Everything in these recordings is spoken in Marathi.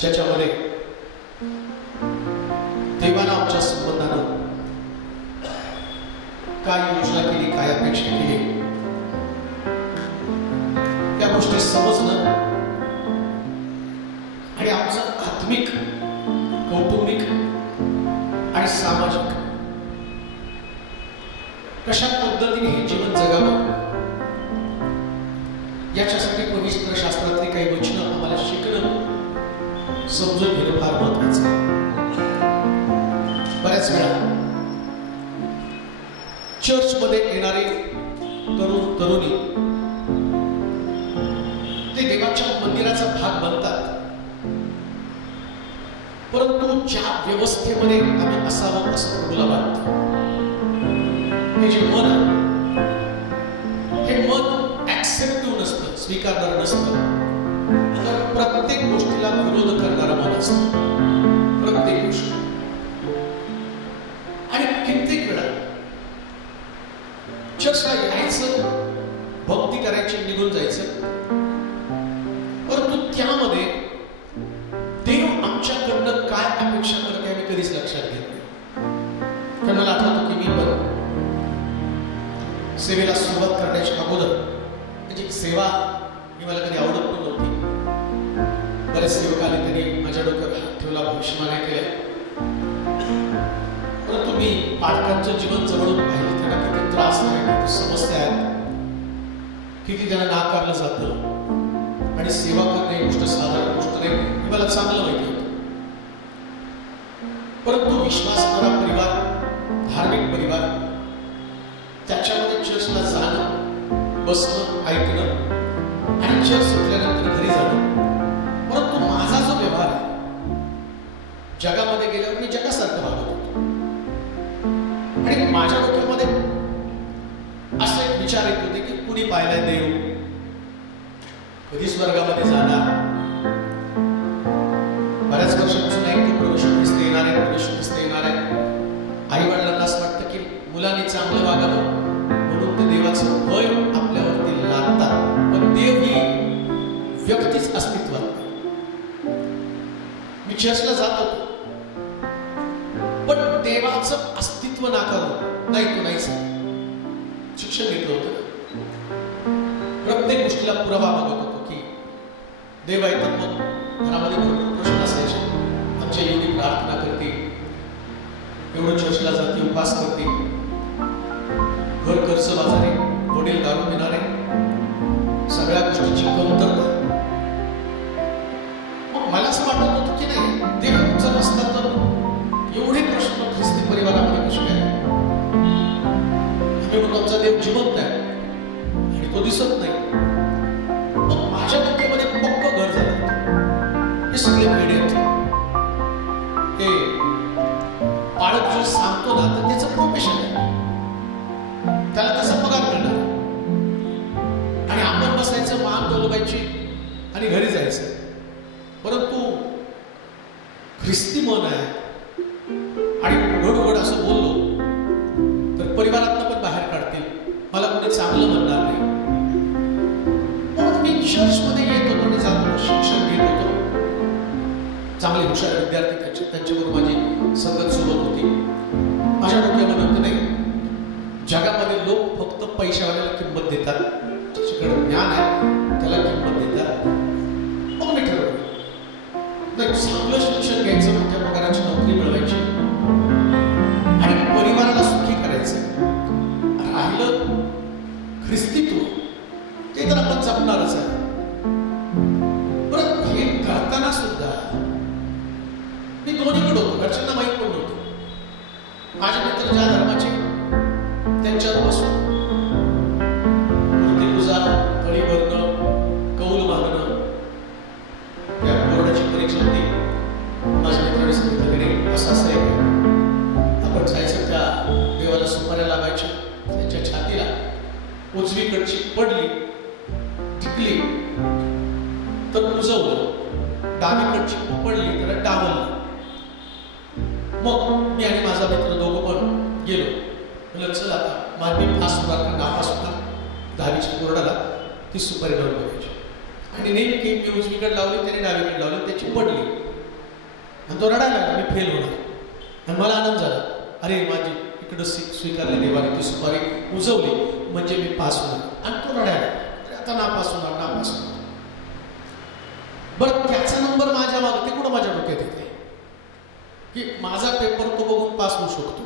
ज्याच्यामध्ये देवानं आमच्या संबंधानं काय योजना केली, काय अपेक्षा केली, या गोष्टी समजणं आणि आमचं आत्मिक, कौटुंबिक आणि सामाजिक कशा पद्धतीने हे जीवन जगावं याच्यासाठी पवित्र शास्त्रातली काही वचनं आम्हाला शिकणं, समजून घेणं फार महत्वाचं आहे. बऱ्याच वेळा चर्चमध्ये येणारे तरुण तरुणी ते देवाच्या मंदिराचा भाग बनतात, परंतु ज्या व्यवस्थेमध्ये आम्ही असावं असं प्रभूला वाटतं, हे जे मन हे मन ऍक्सेप्टिव्ह नसतं, स्वीकारणार नसतं, तर प्रत्येक गोष्टीला विरोध करणारा मन असतं. प्रत्येक गोष्ट. आणि कित्येक वेळा चर्चला यायचं, भक्ती करायची, निघून जायचं, परंतु त्यामध्ये देव आमच्याकडनं काय अपेक्षा करते आम्ही कधीच लक्षात घेत नाही. कारण मला आठवतं की मी पण सेवेला सुरुवात करण्याच्या अगोदर म्हणजे सेवा ही मला कधी आवडत पण नव्हती. बरेच सेवकाने त्यांनी माझ्या डोक्यावर हात ठेवला, भविष्यवाण्या केल्या, परंतु मी पालकांचं जीवन जवळून पाहिलं. त्यांना किती त्रास आहे, किती समस्या आहेत, किती त्यांना नाकारलं जातं आणि सेवा करणे ही गोष्ट साधारण गोष्ट नाही, हे मला चांगलं माहिती होतं. परंतु विश्वासणारा परिवार, धार्मिक परिवार, त्याच्यामध्ये चर्चला जाणं, बसणं, ऐकणं आणि चर्च सुटल्यानंतर घरी जाणं, परंतु माझा जो व्यवहार आहे जगामध्ये गेल्यावर मी जगासारखं वागत होतो. आणि माझ्या डोक्यामध्ये असे एक विचार येत होते की कुणी पाहिलाय देव, कधी स्वर्गामध्ये जाणार, बऱ्याच वर्षापासून ऐकतो प्रभू येशू ख्रिस्त येणार आहे, प्रभू येशू ख्रिस्त येणार आहे. आई वडिलांना असं वाटतं की मुलांनी चांगलं वागावं म्हणून ते देवाचं भय आपल्यावरती लादतात, पण देव ही व्यक्तीच अस्तित्वात. मी चर्चला जात होतो, पण देवाचं अस्तित्व नाकारलं नाही, तो नाहीच. शिक्षण घेतलं होतं, प्रत्येक गोष्टीला पुरावा बघत होतो की देव आहे. तर मग घरामध्ये भरपूर प्रश्न असायचे. आमच्या एवढी प्रार्थना करते, एवढं चर्चला जाते, उपास करते, घर कर्ज बाजारे, वडील दारू पिणारे, सगळ्या गोष्टीची कमतरता. मला असं वाटत होतं की नाही, देव जर असता तर एवढे प्रश्न ख्रिस्ती परिवारामध्ये कसे काय? आम्ही म्हणतो आमचा देव जिवंत आहे आणि तो दिसत नाही. मग माझ्या डोक्यामध्ये पक्क घर झालं होतं. हे सगळे वेडे आहेत. हे पाळत जर सांगतो ना तर त्याचं प्रोफेशन आहे, त्याला कसा पगार मिळणार, आणि आपण बसायचं, मान डोलवायची आणि घरी जायचं. परंतु ख्रिस्ती मन आहे आणि उघड उघड असं बोललो तर परिवारातनं पण बाहेर काढतील, मला कोणी चांगलं म्हणणार नाही. मी चर्चमध्ये येत होतो आणि जात होतो, शिक्षण घेत होतो, चांगले हुशार विद्यार्थी त्यांच्याबरोबर माझी संगत सोबत होती. माझ्या डोक्यामध्ये होतं नाही, जगामध्ये लोक फक्त पैशावाल्याला किंमत देतात, ज्याच्याकडे ज्ञान आहे त्याला किंमत देतात. मग मी ठरवलं चांगलं शिक्षण घ्यायचं, मोठ्या पगाराची नोकरी मिळवायची आणि परिवाराला सुखी करायचं. राहिलं ख्रिस्तीत्व ते तर आपण जपणारच आहे. बरं, हे करताना सुद्धा मी दोन्हीकडे होतो. घरच्यांना माहीत पण नव्हतं. माझे मित्र ज्या धर्माचे त्यांच्यावर बसून मूर्ती पूजा, बळी भरणं, कौल मागणं, त्या बोर्डाची परीक्षा होती. माझ्या मित्राने सांगितलं असं असं आहे, आपण जायचं त्या देवाला सुपाऱ्या लावायच्या त्यांच्या छातीला उजवीकडची पडली, टिकली तर उजवलं, डावीकडची पडली तर डावलं. मग मी आणि माझा मित्र दोघं पण गेलो. म्हणलं चल आता मी पास होणार का नापास होणार. 10वीच्या बोर्डाला ती सुपारी लावून बघायची. आणि नेमकी मी उजवीकडे लावली, त्याने डावीकडे लावली, त्याची पडली आणि तो रडायला लागला, मी फेल होणार. आणि मला आनंद झाला, अरे माझी इकडं स्वीकारली देवाने, ती सुपारी उजवली म्हणजे मी पास होणार. आणि तो रडायला आता नापास होणार, नापास होणार. बरं त्याचा नंबर माझ्या मागे, ते कुठं माझ्या डोक्यात येते की माझा पेपर तो बघून पास होऊ शकतो.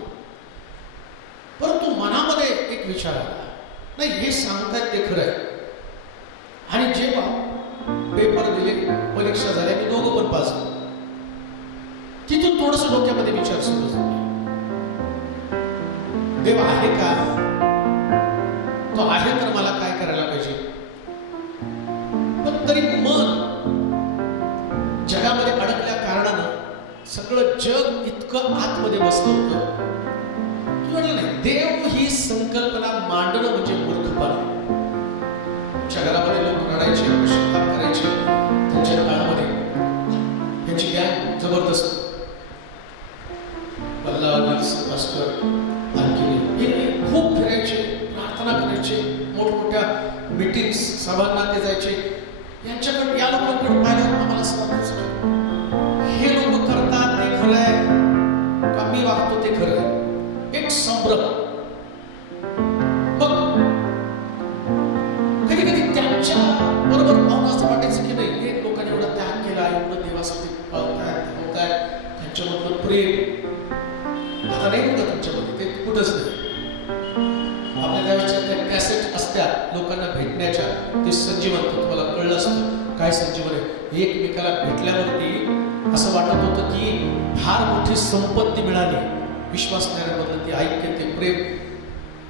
परंतु मनामध्ये एक विचार आला, नाही हे सांगतायत ते खरं आहे. आणि जेव्हा पेपर दिले, परीक्षा झाल्या, मी दोघं पण पास झालो. तिथून थोडस डोक्यामध्ये विचार सुरू झाले, देव आहे का? तो आहे तर मला काय करायला पाहिजे? पण तरी मन जगामध्ये अडकल्या कारणानं सगळं जग इतकं आतमध्ये बसलं होतं की म्हटलं नाही, देव ही संकल्पना मांडणं म्हणजे मूर्खपणा. घरामध्ये लोक रडायचे, पश्चाताप करायचे. त्यांच्या काळामध्ये त्यांची गॅंग जबरदस्त, आणखी खूप फिरायचे, प्रार्थना करायचे, मोठमोठ्या मीटिंग्स सभांना ते जायचे. यांच्याकडे या लोकांकडे पाहिल्यावर आम्हाला असं वाटायचं, हे लोक करतात ते खरं आहे का मी वागतो ते खरं आहे? एक संभ्रम. बरोबर पाहून असं वाटायचं की नाही, हे लोकांनी एवढा त्याग केला, एवढं देवासाठी होताय, त्यांच्यामधलं प्रेम आता नाही होतं तुमच्यामध्ये, ते कुठंच नाही. आपल्या त्यावेळेच्या त्या कॅसेट असत्या लोकांना भेटण्याच्या, ते संजीवन तुम्हाला कळलं असतं काय संजीवन आहे. एकमेकाला भेटल्यावरती असं वाटत होतं की फार मोठी संपत्ती मिळाली. विश्वासणाऱ्यांमधलं ते ऐक्य, ते प्रेम.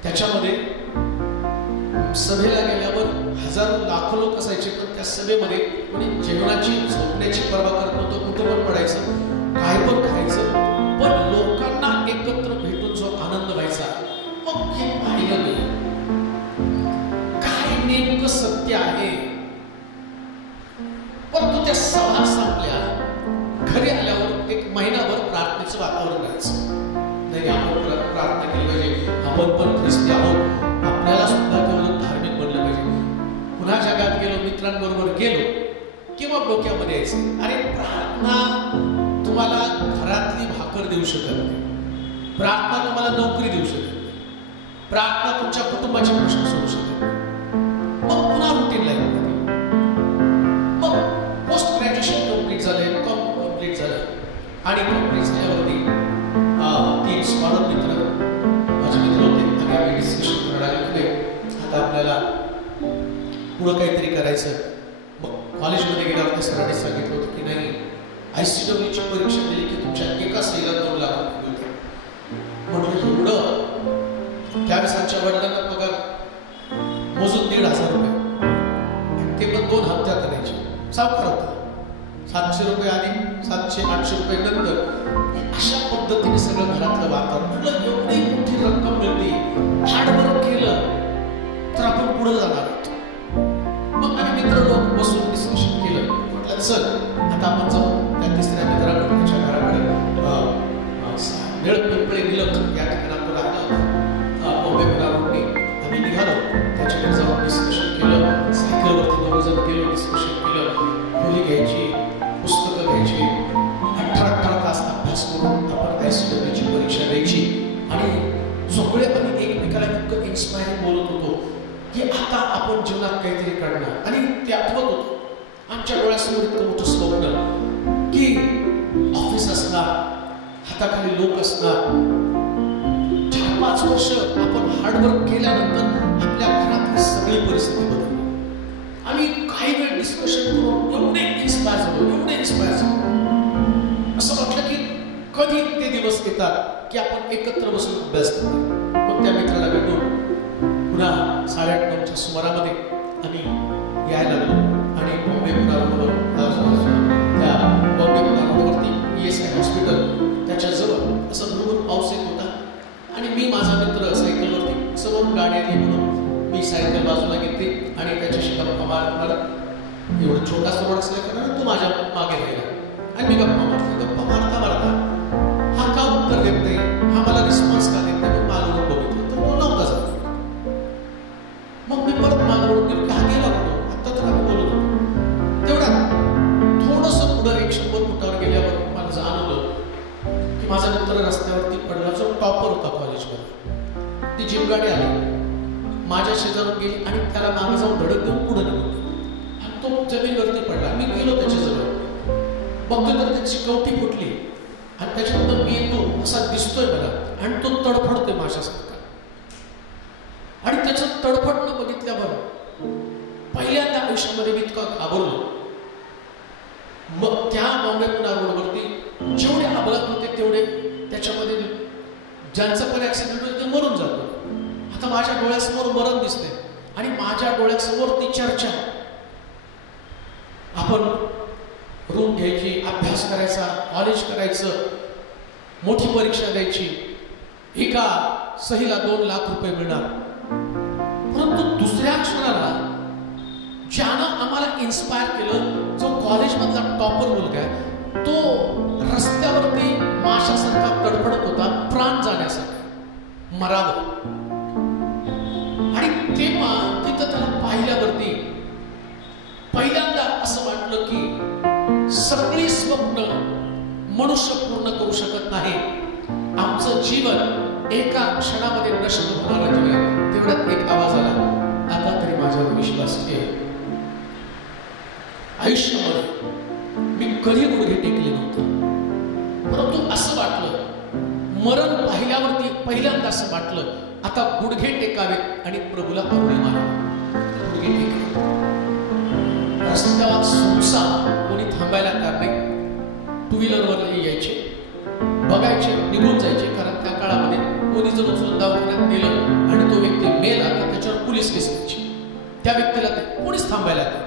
त्याच्यामध्ये सभेला गेल्यावर हजारो लाखो लोक असायचे, पण त्या सभेमध्ये कोणी जेवणाची झोपण्याची पर्वा करत नव्हतं. कुठं पण पडायचं, काय पण खायचं, पण लोकांना एकत्र भेटून जो आनंद व्हायचा, मग हे पाहिलं मी काय नेमकं सत्य आहे. परंतु त्या सभा संपल्या, घरी आल्यावर एक महिनाभर प्रार्थनेचं वातावरण राहायचं. नाही आपण प्रार्थना केली पाहिजे, आपण पण ख्रिस्ती आहोत, आपल्याला सुद्धा तेवढं धार्मिक बनलं पाहिजे. पुन्हा जगात गेलो, मित्रांबरोबर गेलो किंवा डोक्यामध्ये यायचं, अरे प्रार्थना तुम्हाला घरातली भाकर देऊ शकत नाही, प्रार्थना तुम्हाला नोकरी देऊ शकत नाही, प्रार्थना तुमच्या कुटुंबाचे प्रश्न सोडू शकत नाही. मग पुन्हा रुटीन लाईफ मध्ये, मग पोस्ट ग्रॅज्युएशन कम्प्लीट झाले, कम्प्लीट झालं. आणि कम्प्लीट झाल्यावरती 3 स्कॉलर मित्र, माझे मित्र होते, आणि आम्ही डिस्कशन करायला लागले, आता आपल्याला पुढं काहीतरी करायचं. मग कॉलेजमध्ये गेल्यावर त्या सरांनी सांगितलं होतं की नाही, ICWची परीक्षा दिली की तुमच्या एका सहीला 2 लाख रुपये होते. म्हटलं एवढं? त्यावेळेस आमच्या वडिलांना पगार मोजून 1,500 रुपये, आणि ते पण 2 हप्त्यात करायचे. सावकार होता, 700 रुपये आधी, 700-800 रुपये नंतर. अशा पद्धतीने सगळं घरातलं वातावरण. म्हटलं एवढी मोठी रक्कम मिळते, हार्डवर्क केलं तर आपण पुढे जाणार आहोत. मग आम्ही मित्र लोक बसून डिस्कशन केलं. म्हटलं चल आता आपण जाऊ त्या तिसऱ्या मित्राकडे, त्याच्या घराकडे पिंपळे निलम या ठिकाणी आपण राहिलो होतो, बॉम्बे रोडने. आम्ही निघालो, त्याच्याकडे जाऊन डिस्कशन केलं. सायकलवरती 2 जण गेलो, डिस्कशन केलं. खोली घ्यायची, पुस्तकं घ्यायची, 18 तास अभ्यास करून आपण ICWची परीक्षा द्यायची. आणि सगळे आम्ही एकमेकाला इतकं इन्स्पायर बोलत होतो की आता आपण जीवनात काहीतरी करणार. आणि ते आठवत होतो आमच्या डोळ्यासमोर इतकं मोठं स्वप्न की ऑफिस असणार, हाताखाली लोक असणार. 4-5 वर्ष आपण हार्डवर्क केल्यानंतर आपल्या घरातली सगळी परिस्थिती बदलली. आम्ही काही वेळ डिस्कशन करून एवढे इन्स्पायर झालो. असं वाटलं की कधी ते दिवस येतात की आपण एकत्र बसून अभ्यास करतो. मग त्या मित्राला भेटून पुन्हा 8:30च्या सुमारामध्ये आम्ही यायला लागलो. आणि बॉम्बे पुन्हा रोडवर, त्या बॉम्बे पुन्हा रोडवरती ESI हॉस्पिटल त्याच्याजवळ असं भरपूर पाऊस येत होता. आणि मी माझा मित्र सायकलवरती, समोरून गाडी आली म्हणून मी सायकल बाजूला घेतली आणि त्याच्याशी गप्पा मारत एवढं छोटासा रोड असल्या कारण तो माझ्या मागे राहिला आणि मी गप्पा मारता हा का उत्तर देत नाही, हा मला रिस्पॉन्स का देत नाही. मागवून बघितलं तर तो नव्हता जात. मग मी परत मागवून गेलो, हा गेला होतो. आता तर आम्ही बोलत होतो तेवढ्यात थोडंसं पुढं 100 फुटावर गेल्यावर मला जाणवलं की माझा मित्र रस्त्यावरती पडला, जो टॉपर होता कॉलेजमध्ये. ती जीप गाडी आली, माझ्या शेजारून गेली आणि त्याला मागे जाऊन धडक देऊन पुढे निघून आणि तो जमिनीवरती पडला. मी गेलो त्याच्याजवळ, बघतो तर त्याची कवटी फुटली आणि त्याच्यानंतर मी येतो असा दिसतोय मला आणि तो तडफडतोय माझ्यासारखा. आणि त्याचं तडफडणं बघितल्यावर पहिल्यांदा आयुष्यामध्ये मी इतका घाबरलो. मग त्या बॉम्बे-पुणा रोडवरती जेवढे अपघात होते तेवढे त्याच्यामध्ये ज्यांचा पण ऍक्सिडेंट होतो ते मरून जातो. आता माझ्या डोळ्यासमोर मरण दिसते आणि माझ्या डोळ्यासमोर ती चर्चा. आपण रूम घ्यायची, अभ्यास करायचा, कॉलेज करायचं, मोठी परीक्षा द्यायची, एका सहीला 2 लाख रुपये मिळणार. परंतु दुसऱ्या क्षणाला ज्यानं आम्हाला इन्स्पायर केलं, जो कॉलेजमधला टॉपर मुलगा आहे, तो रस्त्यावरती माशासारखा तडफडत होता प्राण जाण्यासाठी, मरावं. आणि तेव्हा तिथं त्याला पाहिल्यावरती पहिल्यांदा असं वाटलं की सगळी स्वप्न मनुष्य पूर्ण करू शकत नाही. आमचं जीवन एका क्षणामध्ये नष्ट होणार आहे. तेवढ्यात एक आवाज आला, आता तरी माझ्यावर विश्वास ठेव. आयुष्यामध्ये मी कधी गुडघे टेकले नव्हते, परंतु असं वाटलं, मरण पाहिल्यावरती पहिल्यांदा असं वाटलं आता गुडघे टेकावेत आणि प्रभूला आवडी मारावी. गुडघे टेकले. रस्त्यावर सुनसान, कोणी थांबायला तयार नाही. 2 व्हीलरवर यायचे, बघायचे, निघून जायचे. कारण त्या काळामध्ये कोणी जर उचलून दवाखान्यात नेलं आणि तो व्यक्ती मेला तर त्याच्यावर पोलीस केस करायची. त्या व्यक्तीला कोणीच थांबायला तयार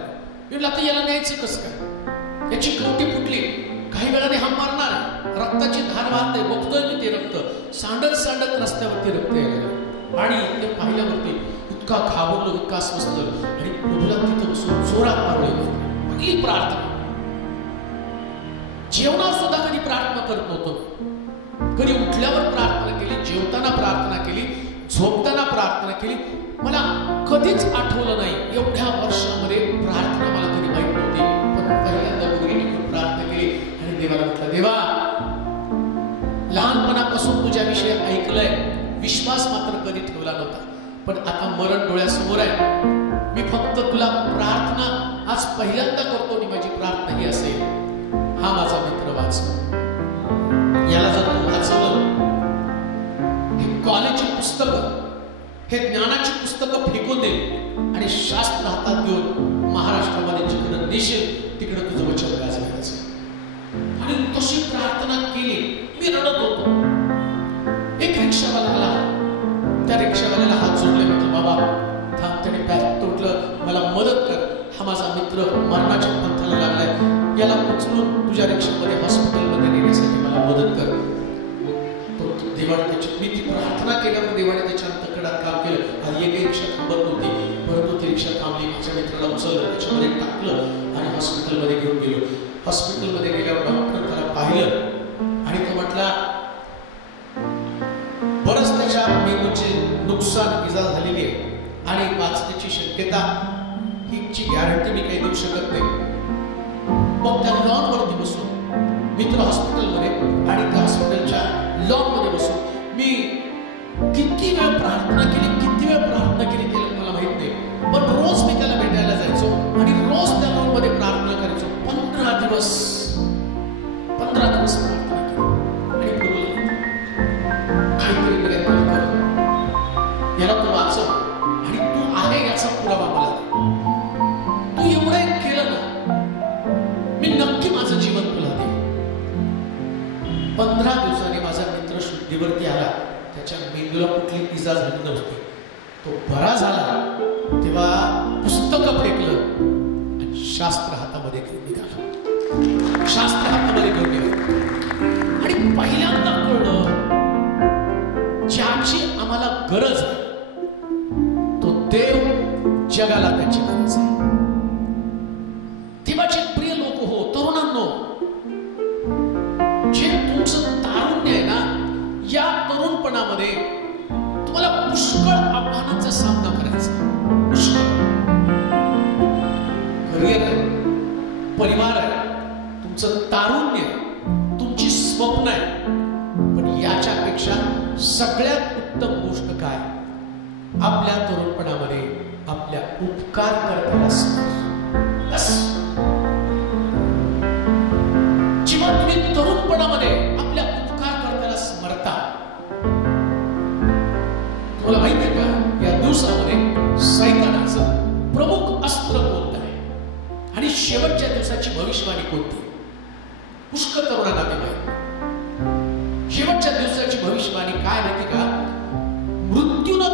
नाही. आता याला न्यायचं कसं काय, याची कवटी फुटली, काही वेळाने हा मारणार आहे, रक्ताची धार वाहते, बघतोय मी ते रक्त सांडत सांडत रस्त्यावरती रक्त यायला. आणि ते पाहिल्यावरती इतका घाबरलो, इतका अस्वस्थ आणि प्रभूला तिथं बसून जोरात मारली. पहिली प्रार्थना. जेवणावर सुद्धा कधी प्रार्थना करत नव्हतो. कधी उठल्यावर प्रार्थना केली, जेवताना प्रार्थना केली, झोपताना प्रार्थना केली. मला कधीच आठवलं नाही एवढ्या वर्षामध्ये प्रार्थना मला कधी माहित नव्हती. पण पहिल्यांदा गुरुजींनी प्रार्थना केली आणि देवाला म्हटलं, देवा लहानपणापासून तुझ्याविषयी ऐकलंय, विश्वास मात्र कधी ठेवला नव्हता, पण आता मरण डोळ्यासमोर आहे. मी फक्त तुला प्रार्थना आज पहिल्यांदा करतो आणि माझी प्रार्थना ही असेल, हा माझा मित्र वाचव. याला जर तू वाचवलं, हे कॉलेजची पुस्तकं, हे ज्ञानाची पुस्तकं फेकून दे आणि शास्त्र हातात घेऊन महाराष्ट्रामध्ये जिकडे नेशील तिकडे तुझं वचन गाजवायचं. आणि तशी प्रार्थना केली. मी रडत होतो. एक रिक्षावाला आला, त्या रिक्षावाल्याला हात जोडले, म्हटलं बाबा थांब. त्याने पॅक तोडलं, मला मदत कर, हा माझा मित्र मरणाच्या पंथाला लागलाय, याला उचलून तुझ्या रिक्षामध्ये हॉस्पिटलमध्ये नेण्यासाठी मला मदत कर. देवाने त्याची, मी ती प्रार्थना केल्यावर देवाने त्याच्या अंतःकरणात काम केलं. आणि एक रिक्षा थांबत नव्हती, परंतु ती रिक्षा थांबली. माझ्या मित्राला उचललं, त्याच्यामध्ये टाकलं आणि हॉस्पिटलमध्ये घेऊन गेलो. हॉस्पिटलमध्ये गेल्यावर डॉक्टर त्याला पाहिलं आणि तो म्हटला, बरंच त्याच्या मेंदूचे नुकसान, इजा झालेली आहे आणि वाचण्याची शक्यता हिची गॅरंटी मी काही देऊ शकत नाही. मग त्या लॉनवरती बसून मित्र हॉस्पिटलमध्ये आणि त्या हॉस्पिटलच्या लॉनमध्ये बसून मी किती वेळ प्रार्थना केली केलं मला माहित नाही, पण रोज मी त्याला भेटायला जायचो आणि रोज त्या लॉनमध्ये प्रार्थना करायचो. 15 दिवस प्रार्थना केली आणि प्रभूला काहीतरी प्रयत्न कर, याला तू वाचव आणि तू आहे याचा पुरावा मला दे. तू एवढं केलं ना, मी नक्की माझं जीवन तुला दे. 15 दिवसांनी माझा मित्र शुद्धीवरती आला. त्याच्या मेंदूला कुठली इजा झाली नव्हती. तो बरा झाला तेव्हा पुस्तकं फेकलं आणि शास्त्र हातामध्ये घेऊन निघाला. शास्त्र हातामध्ये घेऊन निघाला आणि पहिल्यांदा कळलं, ज्याची आम्हाला गरज आहे तो देव जगाला त्याची गरज आहे. देवाचे प्रिय लोक हो, तरुणांनो, जे तुमचं तारुण्य आहे ना, या तरुणपणामध्ये तुम्हाला पुष्कळ आव्हानांचा सामना करायचा. पुष्कळ करिअर आहे, परिवार आहे, तुमचं तारुण्य आहे, तुमची स्वप्न आहे. पण याच्यापेक्षा सगळ्यात उत्तम गोष्ट काय? आपल्या तरुणपणामध्ये आपल्या उपकार करताना जेव्हा तुम्ही तरुणपणामध्ये आपल्या उपकार करताना स्मरता, तुम्हाला माहिती आहे का, या दिवसामध्ये सैतानाचं प्रमुख अस्त्र कोणतं आहे आणि शेवटच्या दिवसाची भविष्यवाणी कोणती? पुष्कळ तरुणांना ते माहिती. शेवटच्या दिवसाची भविष्यवाणी काय माहिती का? मृत्यूनं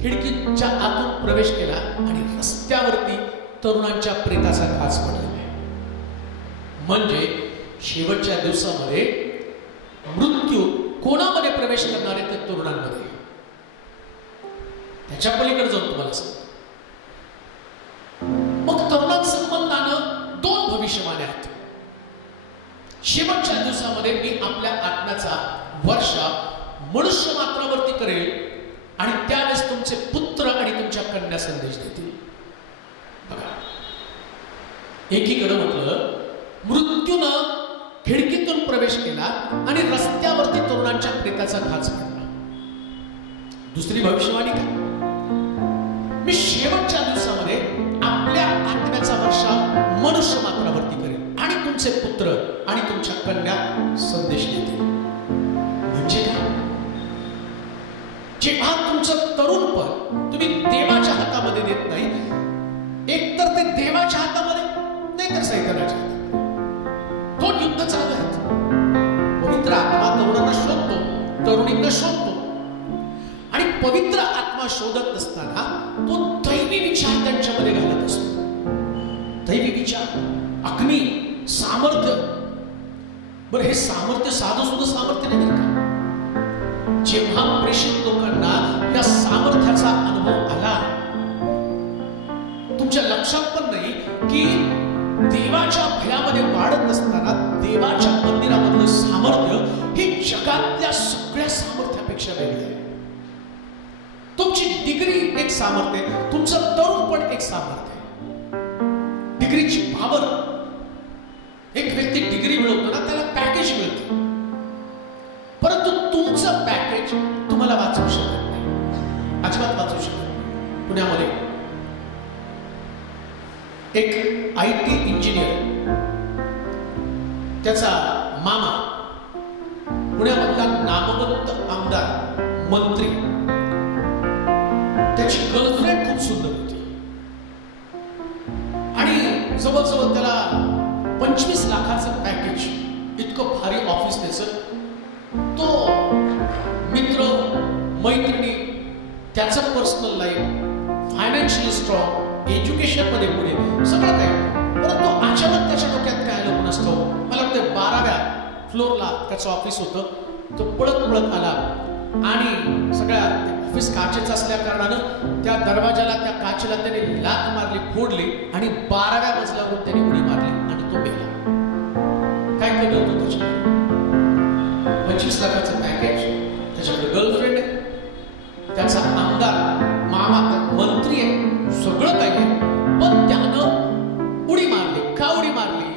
खिडकीच्या आतून प्रवेश केला आणि रस्त्यावरती तरुणांच्या प्रेताचा घास पडला. म्हणजे शेवटच्या दिवसामध्ये मृत्यू कोणामध्ये प्रवेश करणार आहे? ते तरुणांमध्ये. त्याच्या पलीकडे जाऊन तुम्हाला सांगतो. मग तरुणांसंबंधानं दोन भविष्यवाणी आहेत. शेवटच्या दिवसामध्ये मी आपल्या आत्म्याचा वर्षा मनुष्य मात्रावरती करेल आणि त्यावेळेस तुमचे पुत्र आणि तुमच्या कन्या संदेश देतील. बघा, एकीकडे म्हटलं मृत्यूनं खिडकीतून प्रवेश केला आणि रस्त्यावरती तरुणांच्या प्रेताचा घास पडला. दुसरी भविष्यवाणी काय? मी शेवटच्या दिवसामध्ये आपल्या आत्म्याचा वर्षा मनुष्य मात्रावरती करेल आणि तुमचे पुत्र आणि तुमच्या कन्या संदेश देतील. म्हणजे काय? जेव्हा तुमचं तरुणपण तुम्ही देवाच्या हातामध्ये देत नाही, एकतर ते देवाच्या हातामध्ये नाही तर सैतानाच्या हातामध्ये. दोन युद्ध चालू आहेत. पवित्र आत्मा तरुणांना शोधतो, तरुणींना शोधतो आणि पवित्र आत्मा शोधत असताना तो दैवी विचार त्यांच्यामध्ये घालत असतो. दैवी विचार, अग्नी, सामर्थ्य. बरं, हे सामर्थ्य साधं सुद्धा सामर्थ्य नाही का? जेव्हा प्रेषित लोकांना या सामर्थ्याचा अनुभव आला, तुमच्या लक्षात पण नाही की देवाच्या भयामध्ये वाढत असताना देवाच्या मंदिरामधलं सामर्थ्य हे जगातल्या सगळ्या सामर्थ्यापेक्षा वेगळं आहे. तुमची डिग्री एक सामर्थ्य आहे, तुमचं तरुणपण एक सामर्थ्य आहे. डिग्रीची पावर. एक व्यक्ती डिग्री मिळवतो ना, त्याला पॅकेज मिळतं, परंतु तुमचं पॅकेज तुम्हाला वाचवू शकत नाही, अजिबात वाचवू शकत नाही. पुण्यामध्ये एक IT इंजिनियर, त्याचा मामा पुण्यामधला नामवंत आमदार, मंत्री, त्याची गर्लफ्रेंड खूप सुंदर होती आणि जवळजवळ त्याला 25 लाखाचं पॅकेज, इतकं भारी ऑफिस त्याचं. तो मित्र, मैत्रिणी, त्याचं personal life, financially strong, education मध्ये पुढे, सगळं काही. परंतु अचानक त्याच्या डोक्यात काय आलं नसतं. मला वाटतं 12व्या फ्लोअरला त्याचं ऑफिस होतं. तो पळत आला आणि सगळ्या ऑफिस काचेचं असल्या कारणानं त्या दरवाजाला, त्या काचेला त्याने लाथ मारली, फोडली आणि 12व्या मजल्यावरून त्याने उडी मारली आणि तो मेला. काय कमी होतं त्याच्याकडे? 25 लाखाचं पॅकेज, त्याच्याकडे गर्लफ्रेंड आहे, त्याचा आमदार, मामा, मंत्री आहे, सगळं काही आहे, पण त्यानं उडी मारली. का उडी मारली?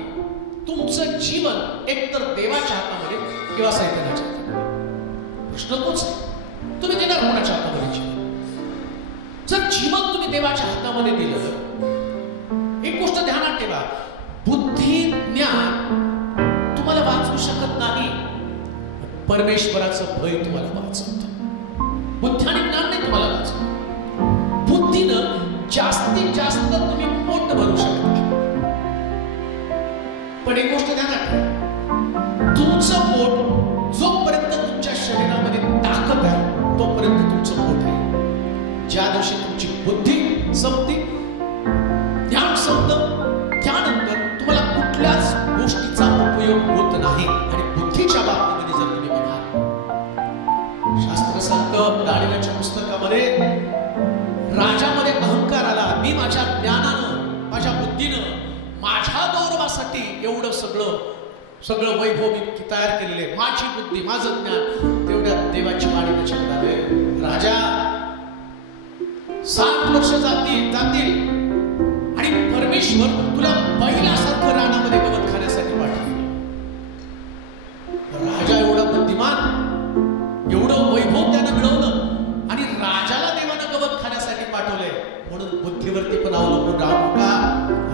तुमचं जीवन एकतर देवाच्या हातामध्ये किंवा सैतानाच्या हातामध्ये. प्रश्न तोच आहे, तुम्ही देणार कोणाच्या हातामध्ये जीवन? जर जीवन तुम्ही देवाच्या हातामध्ये दिलं, एक गोष्ट ध्यानात ठेवा, बुद्धी, ज्ञान तुम्हाला वाचवू शकत नाही, परमेश्वराचं भय तुम्हाला वाचवतं. बुद्धी आणि ज्ञान नाही तुम्हाला वाचवतं. बुद्धीनं जास्तीत जास्त तुम्ही पोट भरू शकता, पण एक गोष्ट ध्यानात ठेवा, तुमचं पोट जोपर्यंत तुमच्या शरीरामध्ये ताकद आहे तोपर्यंत तुमचं पोट आहे. ज्या दिवशी तुमची बुद्धी संपते, ज्ञान संपतं, त्यानंतर तुम्हाला कुठल्याच गोष्टीचा उपयोग होत नाही. आणि बुद्धीच्या बाबतीमध्ये जर तुम्ही बघा, शास्त्र सांगतं दानियेलच्या पुस्तकामध्ये, राजामध्ये मी माझ्या ज्ञानानं, माझ्या बुद्धीनं, माझ्या गौरवासाठी एवढं सगळं वैभव मी तयार केलेले, माझी बुद्धी, माझं ज्ञान, तेवढ्या देवाची वाणी त्याच्याकडे आले. राजा 7 वर्ष जातील आणि परमेश्वर तुला पहिल्यासारखं रानामध्ये गवत खाण्यासाठी पाठवलं. राजा एवढा बुद्धिमान, एवढं वैभव त्यानं मिळवलं आणि राजाला देवानं गवत खाण्यासाठी पाठवलंय. म्हणून बुद्धीवरती पण अवलंबून राहू नका,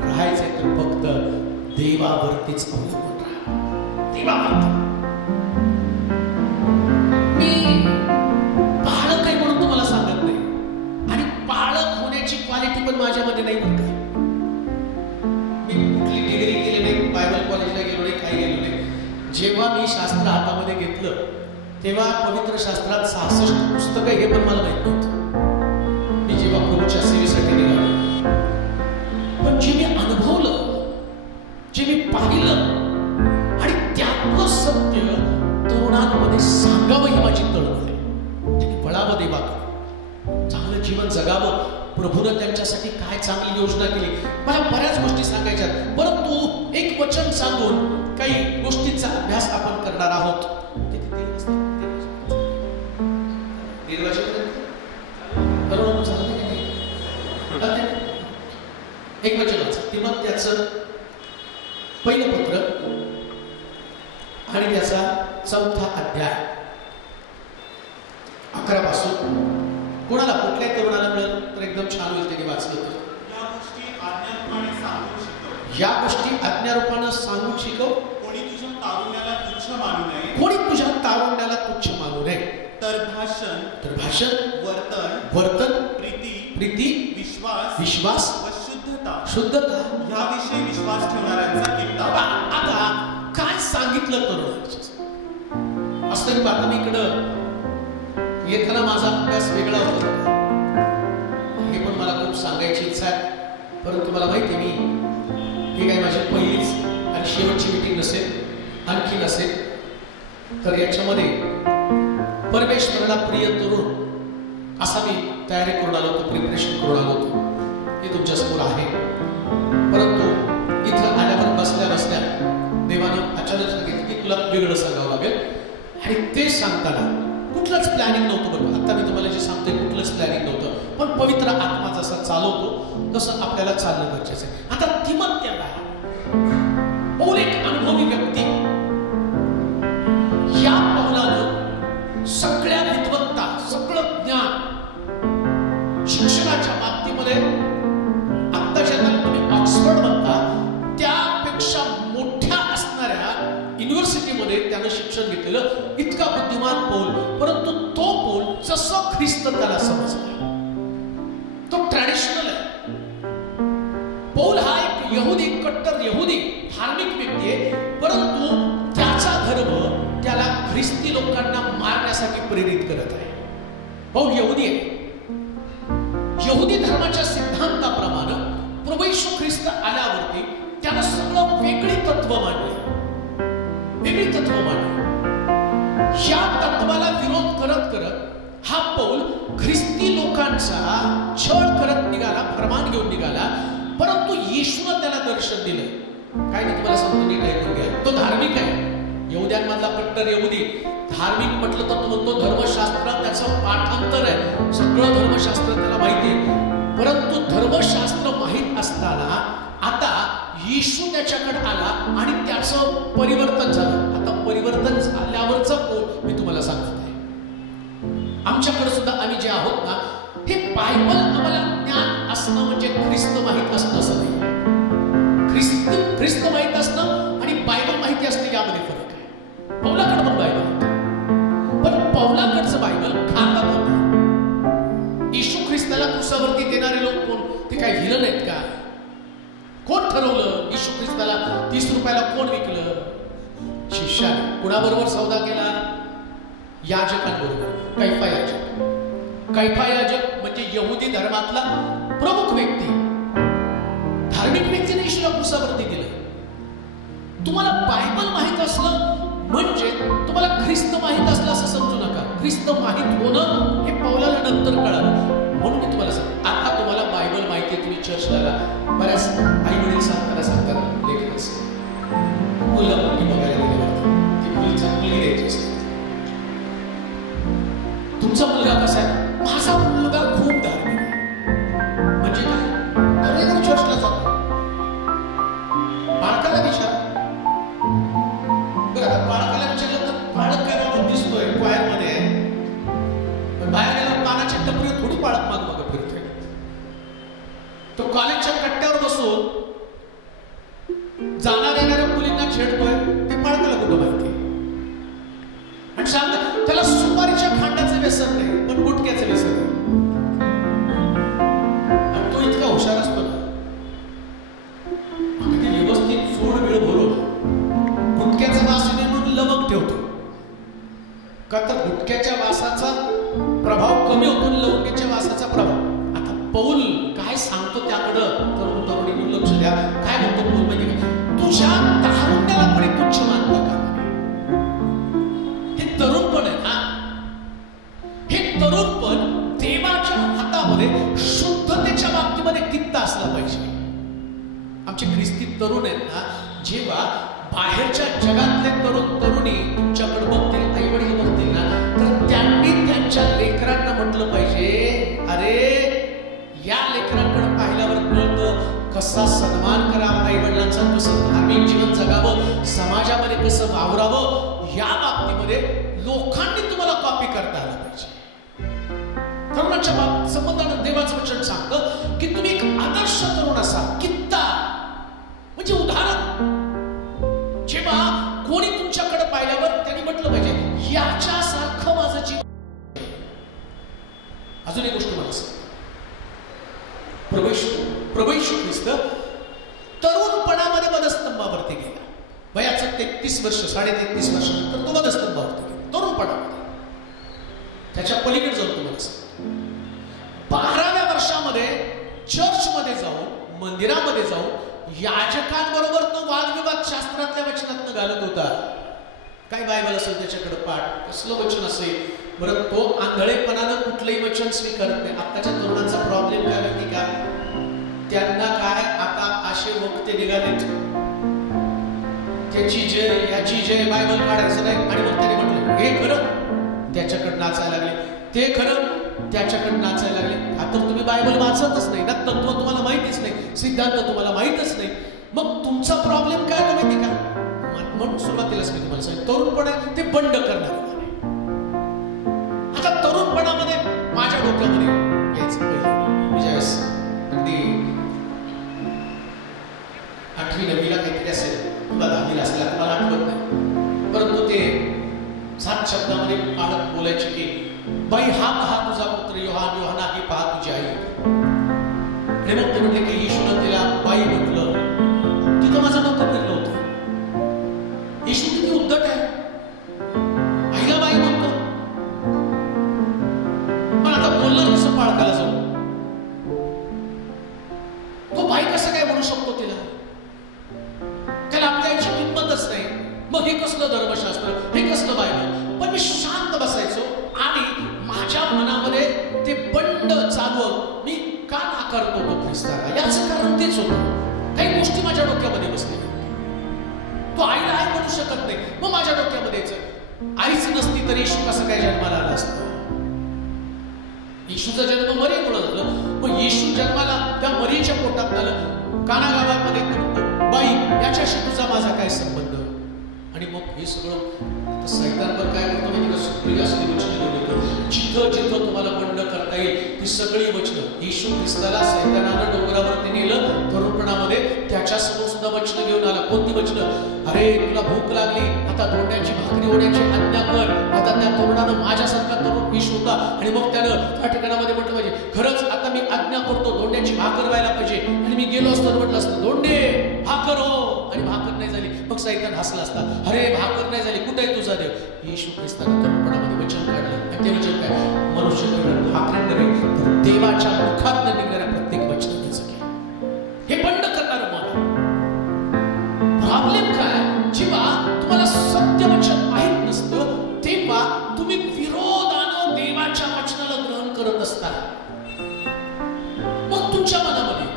राहायचंय तर फक्त देवावरतीच अवलंबून राहा. देवावरती. मी पाळक आहे म्हणून तुम्हाला सांगत नाही, आणि पाळक होण्याची क्वालिटी पण माझ्यामध्ये नाही म्हणत. मी कुठली डिग्री केली नाही, बायबल कॉलेजला गेलो नाही, काही गेलो नाही. जेव्हा मी शास्त्र हातामध्ये घेतलं तेव्हा पवित्र शास्त्रात 66 पुस्तकं हे पण मला माहित नव्हतं. मी जेव्हा गुरुच्या सेवेसाठी निघालो, पण जे मी अनुभवलं, जे मी पाहिलं आणि त्यातलं सत्य तरुणांमध्ये सांगावं ही माझी तळमळ आहे. वळावं देवाकडे, चांगलं जीवन जगावं. प्रभूनं त्यांच्यासाठी काय चांगली योजना केली, मला बऱ्याच गोष्टी सांगायच्या, परंतु एक वचन सांगून काही गोष्टींचा अभ्यास आपण करणार आहोत. एक वचन तिमोथेचं पहिलं पत्र आणि त्याचा 4था अध्याय 11 पासून. कोणाला कुठल्याही तरुणाला मिळेल तर एकदम छान होईल त्यांनी वाचलं तर. या गोष्टी आज्ञारूपानं सांगून शिकव. कोणी तुझ्या तारुण्याला तुच्छ मानू नये. कोणी तुझ्या तारुण्याला तुच्छ मानू नये. तर भाषण, वर्तन, प्रीती, विश्वास व शुद्धता याविषयी विश्वास ठेवणाऱ्यांचा किताब. आता काय सांगितलं तरुण असतं. आता मी इकडं येताना माझा अभ्यास वेगळा होता, हे पण मला खूप सांगायची इच्छा आहे, परंतु मला माहिती आहे ही काय माझी पहिलीच आणि शेवटची मीटिंग नसेल, आणखी नसेल. तर याच्यामध्ये परमेश्वराला प्रिय तरुण असा मी तयारी करून आलो होतो, प्रिपरेशन करून आलो होतो. हे तुमच्या समोर आहे. परंतु इथं आल्यावर बसल्या देवानं अचानक सांगितलं की तुला वेगळं सांगावं लागेल. आणि ते सांगताना कुठलंच प्लॅनिंग नव्हतं. बरोबर, आता मी तुम्हाला जे सांगतोय कुठलंच प्लॅनिंग नव्हतं, पण पवित्र आत्मा जसा चालवतो तसं आपल्याला चालणं गरजेचं आहे. आता तिमोथेला पौल एक अनुभवी व्यक्ती, या पौलानं सगळ्या विद्वत्ता, सगळं ज्ञान शिक्षणाच्या बाबतीमध्ये आता ज्यांना तुम्ही ऑक्सफर्ड म्हणता त्यापेक्षा मोठ्या असणाऱ्या युनिव्हर्सिटीमध्ये त्यानं शिक्षण घेतलेलं इतका बुद्धिमान पौल. परंतु तो पौल जसं ख्रिस्त त्याला समजला, तो ट्रॅडिशनल आहे. पौल हा एक यहुदी, कट्टर यहुदी धार्मिक व्यक्ती आहे, परंतु त्याचा धर्म त्याला ख्रिस्ती लोकांना मारण्यासाठी प्रेरित करत आहे. पौल यहुदी आहे. यहुदी धर्माच्या सिद्धांताप्रमाणे प्रभू येशू ख्रिस्त आल्यावरती त्यानं सगळं वेगळी तत्व मांडली. या तत्वाला विरोध करत हा पौल ख्रिस्ती लोकांचा छळ करत निघाला, फरमान घेऊन निघाला. परंतु येशूने त्याला दर्शन दिलं. काय मी तुम्हाला सांगतो, नीट ऐकून घ्या. तो धार्मिक आहे, यहुद्यांमधला कट्टर यहुदी. धार्मिक म्हटलं तर तो म्हणतो धर्मशास्त्र त्याचं पाठांतर आहे, सगळं धर्मशास्त्र त्याला माहिती आहे. परंतु धर्मशास्त्र माहीत असताना आता येशू त्याच्याकडे आला आणि त्याचं परिवर्तन झालं. आता परिवर्तन झाल्यावरचं पौल मी तुम्हाला सांगत आहे. आमच्याकडे सुद्धा आम्ही जे आहोत ना, हे बायबल आम्हाला ज्ञान असणं म्हणजे ख्रिस्त माहीत असणं असं नाही. ख्रिस्त माहीत असणं आणि बायबल माहिती असणं यामध्ये फरक आहे. पौलाकडे पण बायबल होतं, पण पौलाकडचं बायबल घातक होतं. येशू ख्रिस्ताला क्रूसावरती देणारे लोक कोण? ते काय व्हिलन आहेत का? कोण ठरवलं येशू ख्रिस्ताला 30 रुपयाला कोण विकलं? शिष्याने. कुणाबरोबर सौदा केला? याजकांबरोबर. कैफा याजक म्हणजे यहुदी धर्मातला प्रमुख व्यक्ती, धार्मिक व्यक्तीने येशूला क्रूसावरती दिलं. तुम्हाला बायबल माहित असलं म्हणजे तुम्हाला ख्रिस्त माहित असलं असं समजू नका. ख्रिस्त माहित होणं हे पौलाला नंतर कळालं. म्हणून मी तुम्हाला सांगतो, आता तुम्हाला बायबल माहिती माहिती तुम्ही चर्चला बऱ्याच आई वडील सांगतात लेखन असेल मुलं मुलगी बघायला गेल्यावरती ती मुलगी द्यायची असते. तुमचा मुलगा कसा आहे? माझा मुलगा खूप धार्मिक आहे. म्हणजे काय? अरे चर्चला जातो. बाळकाला विचार बरं, बाळकाला विचारलं तर बाळक काय बाबा दिसतोय क्वायर मध्ये आहे, पण बाहेर गेला पानाच्या टपरीवर थोडी बाळक माग माग फिरतोय. तो कॉलेजच्या कट्ट्यावर बसून जाणार येणाऱ्या मुलींना छेडतोय, ते बाळकाला कुठं माहिती? आणि सांगता त्याला सुपारीच्या खांडाचं व्यसन नाही, पण गुटक्याचं व्यसन आहे. आणि तो इतका हुशार असतो ना, अगदी व्यवस्थित सोड वेळ भरून गुटक्याचा वास येणे म्हणून लवंग ठेवतो. का तर गुटक्याच्या वासाचा प्रभाव कमी होतो, लवंगीच्या वासाचा प्रभाव. आता पौल काय सांगतो त्याकडं तरुण तरुणींनी लक्ष द्या. काय म्हणतो पौल माहिती का? तुझ्या तारुण्याला पण तुच्छ मानता का? हे तरुणपण आहे ना, हे तरुणपण देवाच्या हातामध्ये शुद्धतेच्या बाबतीमध्ये कित्ता असला पाहिजे. आमचे ख्रिस्ती तरुण आहेत ना, जेव्हा बाहेरच्या जगातले तरुण तरुणी तुमच्याकडे बघतील, आई वडील बघतील ना, तर त्यांनी त्यांच्या लेकरांना म्हटलं पाहिजे, अरे या लेकरांकडे पाहिल्यावर कळतं कसा सन्मान करावा आई वडिलांचा, कसं धार्मिक जीवन जगावं, समाजामध्ये कसं वावरावं. या बाबतीमध्ये लोकांनी तुम्हाला कॉपी करता आलं पाहिजे. तरुणाच्या संबंधानं देवाचं वचन सांगतं की तुम्ही एक आदर्श तरुण असा, कित्ता म्हणजे उदाहरण. जेव्हा कोणी तुमच्याकडे पाहिल्यावर त्यांनी म्हटलं पाहिजे याच्यासारखं माझं जीवन. अजून एक गोष्ट मला सांग, प्रभू येशू ख्रिस्त तरुणपणामध्ये वधस्तंभावरती गेला. वयाचं 33 वर्ष, 33.5 वर्षानंतर तो वधस्तंभावरती गेला तरुणपणामध्ये. त्याच्या पलीकडे जाऊन तुम्हाला सांगतो, 12व्या वर्षामध्ये चर्चमध्ये जाऊन, मंदिरामध्ये जाऊन याजकांबरोबर तो वादविवाद शास्त्रातल्या वचनातनं घालत होता. काय बायबल असेल त्याच्याकडे पाठ, कसलं वचन असेल बरं, तो आंधळेपणानं कुठलंही वचन स्वीकारत नाही. आताच्या तरुणांचा प्रॉब्लेम काय माहिती का? त्यांना काय आता असे वक्ते निघालेत, त्याची जय याची जय बायबल काढायचं नाही. आणि मग त्याने म्हटलं हे खरं, त्याच्याकडे नाचायला लागले, ते खरं, त्याच्याकडे नाचायला लागले. आता तुम्ही बायबल वाचतच नाही ना, तत्व तुम्हाला माहितीच नाही, सिद्धांत तुम्हाला माहितच नाही. मग तुमचा प्रॉब्लेम काय होतो माहिती का? म्हणून सुरुवातीलाच मी तुम्हाला सांगितलं, तरुणपण आहे ते बंड करणार. आता तरुणपणामध्ये माझ्या डोक्यामध्ये यायचं पहिलं, मी ज्यावेळेस अगदी 8वी 9वीला काहीतरी असेल किंवा 10वीला असेल, मला आठवत नाही, परंतु ते 7 शब्दामध्ये पालक बोलायचे की बाई हा पहा तुझा पुत्र योहान, योहाना ही पहा तुझी आई. आणि मग ते म्हटले की येशूनं तिला बाई म्हटलं. तिथं माझं डोकं फिरलं होतं, येशू किती उद्धट आहे, आईला बाई म्हणतो. पण आता बोलणार कसं पाळकाला जाऊन? तो बाई कसं काय म्हणू शकतो तिला? त्याला आपल्या आईची किंमतच नाही. मग हे कसलं धर्मशास्त्र, हे कसलं बायबल? पण मी शांत बसायचो आणि माझ्या मनामध्ये ते बंड चालवून मी का नाकारतो तो ख्रिस्ताला, याचं कारण तेच होतं. काही गोष्टी माझ्या डोक्यामध्ये बसलेल्या. तो आईला आई म्हणू शकत नाही, मग माझ्या डोक्यामध्ये आईच नसती तर येशू कसं काय जन्माला आला असतं? येशूचा जन्म मरीमुळे झालं, मग येशू जन्माला त्या मरीच्या पोटात आलं. काना गावामध्ये बाई याच्याशी तुझा माझा काय संबंध? आणि मग हे सगळं सैतानवर काय करतो माहिती का? सगळी असली वचनं घेऊन येतो. जिथं जिथं तुम्हाला बंड करता येईल ती सगळी वचनं. येशू ख्रिस्ताला सैतानानं डोंगरावरती नेलं तरुणपणामध्ये, त्याच्यासमोर सुद्धा वचनं घेऊन आला. कोणती वचनं? अरे तुला भूक लागली, आता धोंड्याची भाकरी होण्याची आज्ञा कर. आता त्या तरुणानं माझ्यासारखा तरुण येशू होता आणि मग त्यानं त्या ठिकाणामध्ये म्हटलं पाहिजे खरंच आता मी आज्ञा करतो, धोंड्याची भाकर व्हायला पाहिजे. आणि मी गेलो असतो म्हटलं असतं धोंडे भाकर हो, आणि भाकर नाही झाली. मग सैतान हसला असता, अरे भाकर नाही झाली, कुठे आहे तुझा देव? येशू ख्रिस्तानं तरुणपणामध्ये वचन काढलं. आणि ते वचन काय? मनुष्य केवळ भाकरीनं नव्हे तर देवाच्या मुखातनं निघणाऱ्या प्रत्येक वचनाचं केलं. हे बंड करणारं मन. प्रॉब्लेम काय? जेव्हा तुम्हाला सत्य वचन माहित नसतं तेव्हा तुम्ही विरोधानं देवाच्या वचनाला ग्रहण करत असता. मग तुमच्या मनामध्ये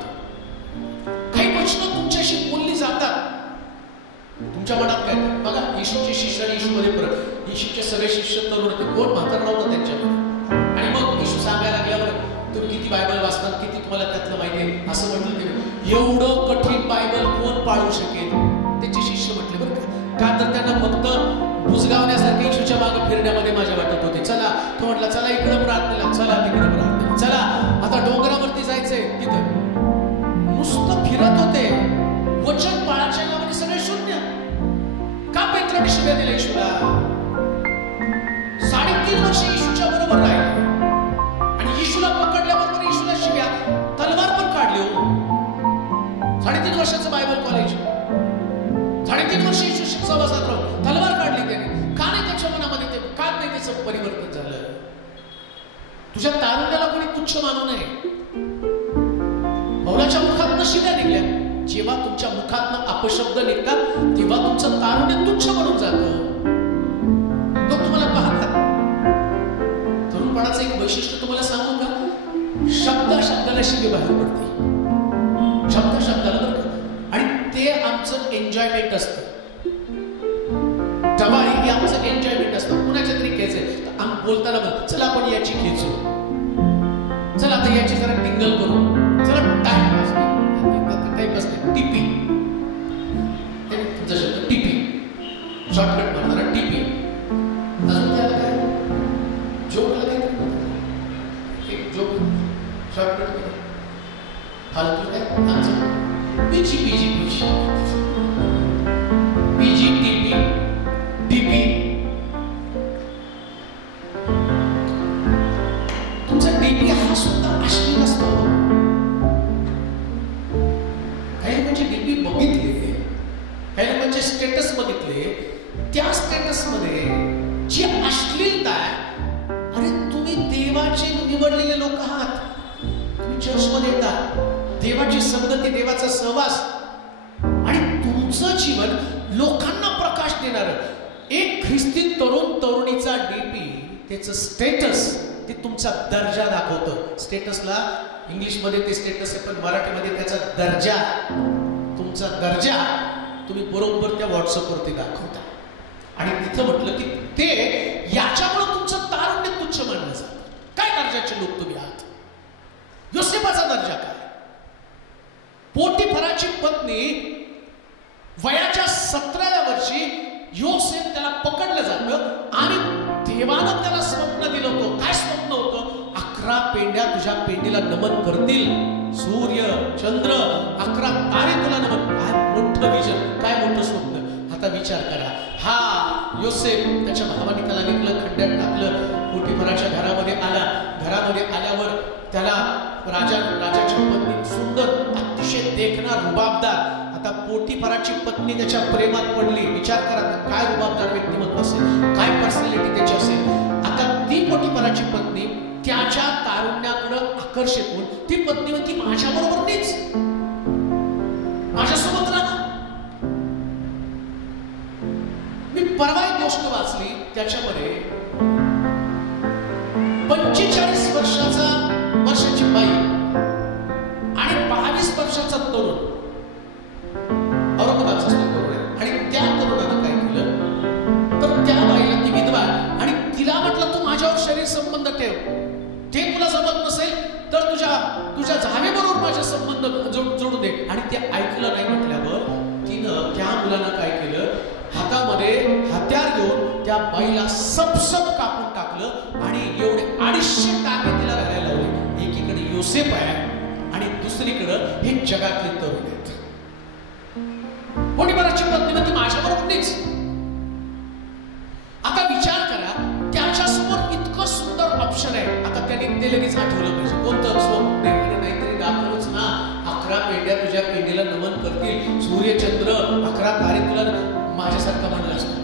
तुमच्या मनात काय बघा, येशूचे शिष्य आणि येशूमध्ये फरक. येशूचे सगळे शिष्य तरुण होते, कोण म्हातार नव्हतं त्यांच्यामध्ये. आणि मग येशू सांगायला लागल्यावर तुम्ही किती बायबल वाचतात, किती तुम्हाला त्यातलं माहिती आहे असं म्हटलं ते. एवढं कठीण बायबल कोण पाळू शकेल? त्याचे शिष्य म्हटले बरं का, तर त्यांना फक्त बुजगावण्यासारखे येशूच्या मागे फिरण्यामध्ये माझ्या वाटत होते. चला, तो म्हटला चला इकडं प्रार्थनेला, चला तिकडे प्रार्थनेला, चला आता डोंगरावरती जायचंय. तिथं नुसतं फिरत होते. वचन पाळाच्या गावाने सगळे शून्य. का पेत्राने शिव्या दिल्या येशूला? 3.5 वर्ष येशूच्या बरोबर राहिले आणि येशूला पकडल्याबरोबर येशूला शिव्या, तलवार पण काढली. हो, 3.5 वर्षाचं बायबल कॉलेज, 3.5 वर्ष येशू सहवासात राहून तलवार काढली त्याने. का नाही त्याच्या मनामध्ये ते, का नाही त्याचं परिवर्तन झालं? तुझ्या तारुण्याला कोणी तुच्छ मानू नये. पौलाच्या मुखातनं शिव्या निघल्या. जेव्हा तुमच्या मुखातनं अपशब्द निघतात तेव्हा तुमचं तारुण्य तुच्छ म्हणून जातं. लोक तुम्हाला पाहतात. तरुणपणाचं एक वैशिष्ट्य तुम्हाला सांगू का? शब्दाला शिवी बाहेर पडते, शब्दाला बरं का. आणि ते आमचं एन्जॉयमेंट असतं. टवाळी हे आमचं एन्जॉयमेंट असतं. कुणाच्या तरी खेचायचं तर आम्ही बोलताना मग चला आपण याची खेचू, चला आता याची जरा टिंगल करू, चला टाइम असते. टिपी, तुमचा शब्द टिपी, शॉर्टकट म्हणणारा टिपी. अजून त्याला काय जोकला काय एक जोक शॉर्टकट फालतू काय आमचं पीजी टिपी टिपी. तुमचा टिपी हा सुद्धा अश्लील असतो. काही म्हणजे डीपी बघितले, काही लोकांचे स्टेटस बघितले, त्या स्टेटसमध्ये जी अश्लीलता आहे. अरे तुम्ही देवाचे निवडलेले लोक आहात. तुम्ही चर्चमध्ये येता, देवाची संगती, देवाचा सहवास, आणि तुमचं जीवन लोकांना प्रकाश देणार. एक ख्रिस्ती तरुण तरुणीचा डीपी, त्याचं स्टेटस, ते तुमचा दर्जा दाखवतं. स्टेटसला इंग्लिशमध्ये ते स्टेटस आहे, पण मराठीमध्ये त्याचा दर्जा, तुमचा दर्जा तुम्ही बरोबर त्या व्हॉट्सअपवरती दाखवता. आणि तिथं म्हटलं की ते याच्यामुळे तुमचं तारुण्य तुच्छ मानलं जातं. काय दर्जाचे लोक तुम्ही आहात? योसेफाचा दर्जा काय? पोटिफराची पत्नी वयाच्या 17व्या वर्षी योसेफ त्याला पकडलं जातं आणि देवानं त्याला स्वप्न दिलं होतं. काय स्वप्न होतं? 11 पेंड्या तुझ्या पेंडीला नमन करतील, सूर्य चंद्र 11 तारे तुला नमन. काय मोठं विजन, काय मोठं स्वप्न. आता विचार करा, हा योसेफ त्याच्या भावाने त्याला घेतलं, खड्ड्यात टाकलं, पोटिफराच्या घरामध्ये आला. घरामध्ये आल्यावर त्याला राजाची पत्नी, सुंदर, अतिशय देखणा, रुबाबदार. आता पोटिफराची पत्नी त्याच्या प्रेमात पडली. विचार करा काय रुबाबदार व्यक्तिमत्व असेल, काय पर्सनॅलिटी त्याची असेल. आता ती पोटिफराची पत्नी त्याच्या तारुण्याकडे आकर्षित होऊन ती पत्नी म्हणती माझ्या बरोबर नीच, माझ्यासोबत राहा. मी परवा एक गोष्ट वाचली, त्याच्यामध्ये 45 वर्षाची बाई आणि 22 वर्षाचा तरुण, औरंगाबादचा तरुण आहे. आणि त्या तरुणानं काय केलं तर त्या बाईला, ती विधवा, आणि तिला म्हटलं तू माझ्यावर शरीर संबंध ठेव. ते तुला जमत नसेल तर तुझ्या जावेबरोबर माझे संबंध जोडू दे. आणि ते ऐकलं नाही म्हटल्यावर तिनं त्या मुलानं काय केलं, हातामध्ये हत्यार घेऊन त्या बाईला सपसप कापून टाकलं आणि एवढे 250 टाके तिला घालायला लावले. एकीकडे योसेफ आहे आणि दुसरीकडं हे जगातले तरुण आहेत. पोटिफराची पत्नी म्हणते माझ्याबरोबर नीच. आता विचार करा, त्याच्यासमोर इतकं सुंदर ऑप्शन आहे. आता त्याने ते लगेच आठवलं पाहिजे. कोणतं स्वप्न नाहीतरी दाखवलंच ना. 11 पेंड्या तुझ्या पेंडीला नमन करतील, सूर्य चंद्र 11 तारे तुला माझ्यासारखा म्हणला असतो.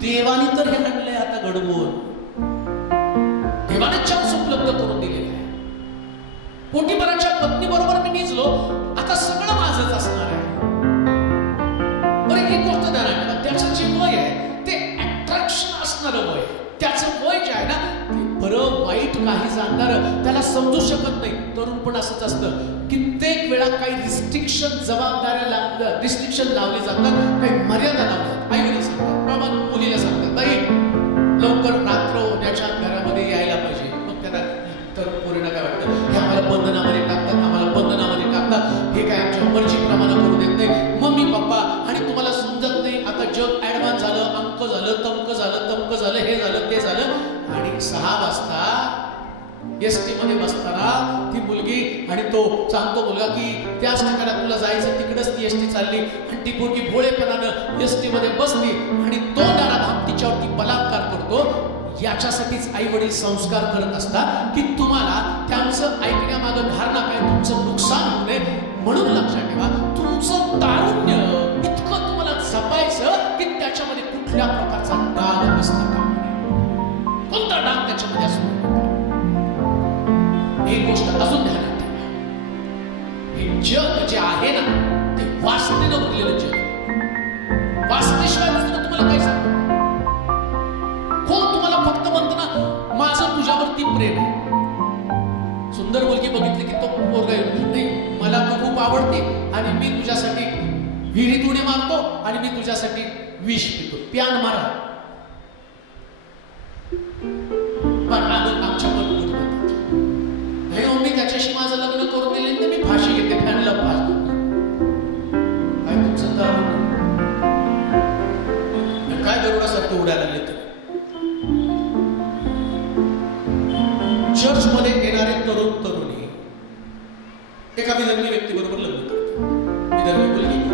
देवाने तर हे आणलंय आता घडवून. देवाने चान्स उपलब्ध करून दिलेला आहे. पोटिफराच्या पत्नी बरोबर मी निजलो, आता सगळं माझंच असणार आहे. बरं एक गोष्ट द्या, त्याचं जे वय आहे ते अट्रॅक्शन असणारं वय. त्याचं वय जे आहे ना, ते बरं वाईट काही जाणणार त्याला समजू शकत नाही. तरुण पण असंच असतं. कित्येक वेळा वेळा काही रिस्ट्रिक्शन लावले जातात, काही मर्यादा लावल्या जातात. आई वडील सांगतात, बाबा मुलीला सांगतात, बाई लवकर रात्र होण्याच्या घरामध्ये यायला पाहिजे. मग त्यांना तर पोरीला काय वाटतं, हे आम्हाला बंधनामध्ये टाकतात, हे काय आमच्या मर्जीप्रमाणे करू देत नाही. मम्मी पप्पा आणि तुम्हाला समजत नाही, आता जग ऍडव्हान्स झालं, अंक झालं, तमक झालं, हे झालं ते झालं. आणि 6 वाजता एसटी मध्ये बसताना ती मुलगी आणि तो सांगतो मुलगा की त्याच ठिकाणी तुला जायचं, तिकडेच ती एसटी चालली आणि ती मुलगी भोळेपणानं एसटी मध्ये बसली आणि तो नाराधाम तिच्यावरती बलात्कार करतो. याच्यासाठीच आई वडील संस्कार करत असतात की तुम्हाला त्यांचं ऐकण्यामागं धारणा काय, तुमचं नुकसान होऊ नये म्हणून. लक्षात ठेवा, तुमचं तारुण्य इतकं तुम्हाला जपायचं की त्याच्यामध्ये कुठल्या प्रकारचा डाग असता कामा नये, कोणता डाग त्याच्यामध्ये असू नये. एक गोष्ट अजून ध्यानात ठेवा, हे जग जे आहे ना ते वासनेनं भरलेलं जग. वासनेशिवाय दुसरं तुम्हाला काय सांगतो? कोण तुम्हाला फक्त म्हणतो ना माझं तुझ्यावरती प्रेम आहे. सुंदर मुलगी बघितली की तो पोरगा नाही, मला तू खूप आवडते आणि मी तुझ्यासाठी विहिरीत उडी मारतो आणि मी तुझ्यासाठी विष पितो, प्यान मारा. पण आमच्या मी त्याच्याशी माझं लग्न करून दिले तर मी फाशी घेते, फॅनला फास. काय तुमचं काय गरुडासारखं उडायला लागले. तर चर्च मध्ये येणारे तरुण तरुणी एका विधर्मी व्यक्तीबरोबर लग्न करतात.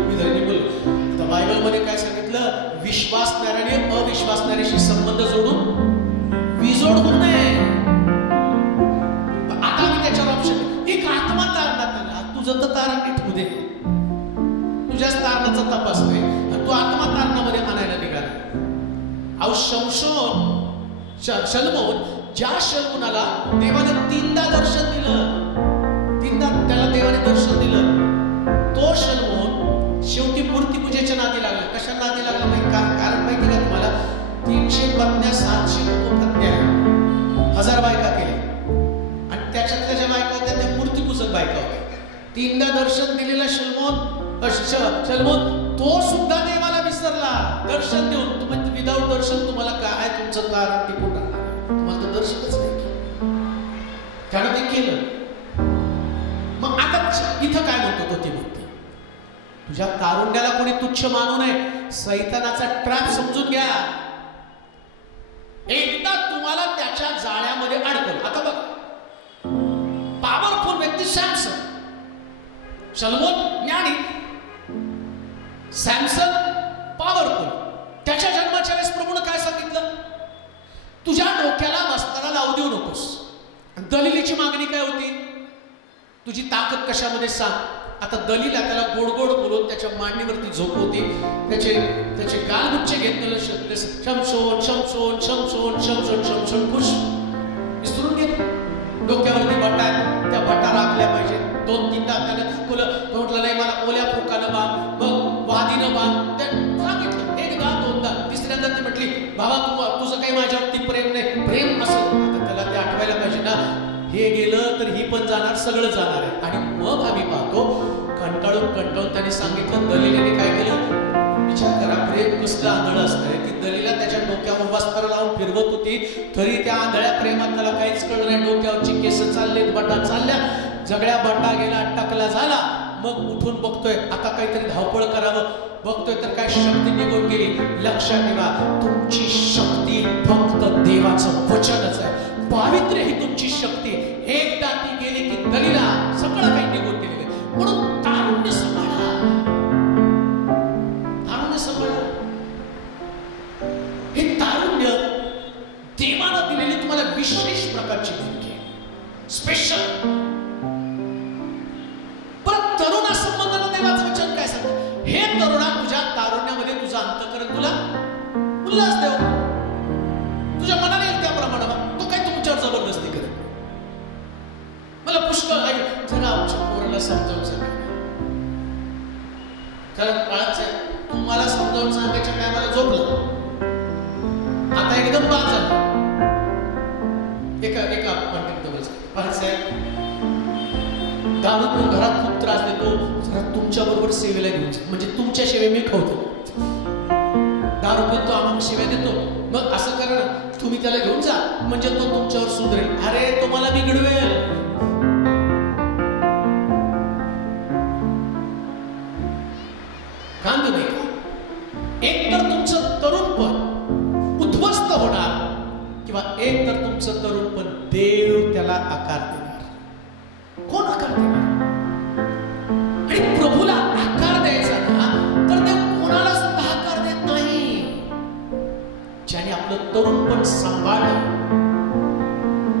विधर्मी मुलगी. आता बायबल मध्ये काय सांगितलं, विश्वासणाऱ्याने अविश्वासणाऱ्याशी संबंध जोडून विजोड होऊ नये. एक आत्मा तारणात आला, तुझं तर तारण नीट होऊ दे, तुझ्याच तारणाचा तपास नाही आणि तू आत्मा तारणामध्ये आणायला निघाला. अहो शलमोन, ज्या शलमोनाला देवाने 3दा दर्शन दिलं, 3दा त्याला देवाने दर्शन दिलं, तो शलमोन शेवटी मूर्तीपूजेच्या नादी लागला. कशा नादी लागला माहिती? कारण माहिती का तुम्हाला? 300 पत्न्या, 700 उपपत्न्या, 1000 बायका केल्या आणि त्याच्यातल्या ज्या बायका होत्या त्या मूर्तीपूजक बायका होत्या. 3दा दर्शन दिलेला शलमोन तो सुद्धा देवाला विसरला दर्शन देऊन. तुम्ही विदाऊट दर्शन तुम्हाला काय तुमचं कारण टिकून राहणार? तुम्हाला तर दर्शनच नाही त्यानं ते केलं. मग आता इथं काय म्हणतो तो? ती म्हणते तुझ्या तारुण्याला कोणी तुच्छ मानू नये. सैतानाचा ट्रॅप समजून घ्या. एकदा तुम्हाला त्याच्या जाळ्यामध्ये अडकल. आता बघ, पॉवरफुल व्यक्ती सॅमसन, शलमोन ज्ञानी, सॅमसन पॉवरफुल. त्याच्या जन्माच्या वेळेस प्रभूने काय सांगितलं? तुझ्या डोक्याला वस्त्राला लावू देऊ नकोस. दलिलीची मागणी काय होती? तुझी ताकद कशामध्ये सांग. आता दलीला त्याला गोड गोड बोलून त्याच्या मांडीवरती झोपवते, त्याचे गालगुच्चे घेतलेलं शमशोन शमशोन शमशोन शमशोन शमशोन खुश विसरून गेले. डोक्यावरती बटा आहे, त्या बटा राखल्या पाहिजे. 2-3दा त्याने दाखवलं, तो म्हटलं नाही मला ओल्या फुकानं बांध, मग वादीनं बांध. सांगितलं 1दा 2दा, 3ऱ्यांदा ती म्हटली बाबा तुझं काही माझ्यावरती प्रेम नाही. प्रेम असं आता त्याला ते आठवायला पाहिजे ना. हे गेलं तर ही पण जाणार, सगळं जाणार आहे. आणि मग आम्ही पाहतो कंटाळून त्याने सांगितलं, दलिलाने काय केलं? विचार करा, प्रेम कसलं आंधळं असतंय की दलिला त्याच्या डोक्यावर वस्त्र लावून फिरवत होती, तरी त्या आंधळ्या प्रेमात त्याला काहीच कळलं नाही. डोक्यावरची केस चालले, बटा चालल्या, जगड्या बटा गेला, टकला झाला. मग उठून बघतोय आता काहीतरी धावपळ करावं, बघतोय तर काय शक्ती निघून गेली. लक्षात ठेवा, तुमची शक्ती फक्त देवाचं वचनच आहे. पावित्र्य ही तुमची शक्ती. एकदा ती गेली की दलिला सगळं काही निघून गेले. म्हणून तारुण्य सांभाळा, तारुण्य सांभाळा. हे तारुण्य देवानं दिलेली तुम्हाला विशेष प्रकारची देणगी आहे, स्पेशल. परत तरुणा संबंधानं देवाचं वचन काय सांगतं? हे तरुणा, तुझ्या तारुण्यामध्ये तुझं अंतःकरण तुला उल्हास देव, तुझ्या मनाने येईल त्याप्रमाणे. तो काय तुमच्यावर जबरदस्ती करेल? मला पुष्कळ आहे जरा आमच्या पोराला समजावून सांगा. कारण काळाच आहे, तुम्हाला समजावून सांगायच्या टायमाला झोपलं, आता एकदम बाद झालं. एका पंडित साहेब दारू पिऊन घरात खूप त्रास देतो, सेवेला घेऊन जा, म्हणजे तुमच्या सेवे मी खावतो. दारू पितो, आम्हाला सेवा देतो, मग असं करा ना, तुम्ही त्याला घेऊन जा, म्हणजे तो तुमच्यावर सुधरेल. अरे तो मला बिघडवेल. कांद नाही का? एक तर तुमचं तरुणपण उद्ध्वस्त होणार, किंवा एक तर तुमचं तरुणपण देव त्याला आकार देणार. कोण आकार देणार? आणि प्रभूला आकार द्यायचा ना, तर देव कोणाला सुद्धा आकार देत नाही. ज्याने आपलं तरुणपण सांभाळलं,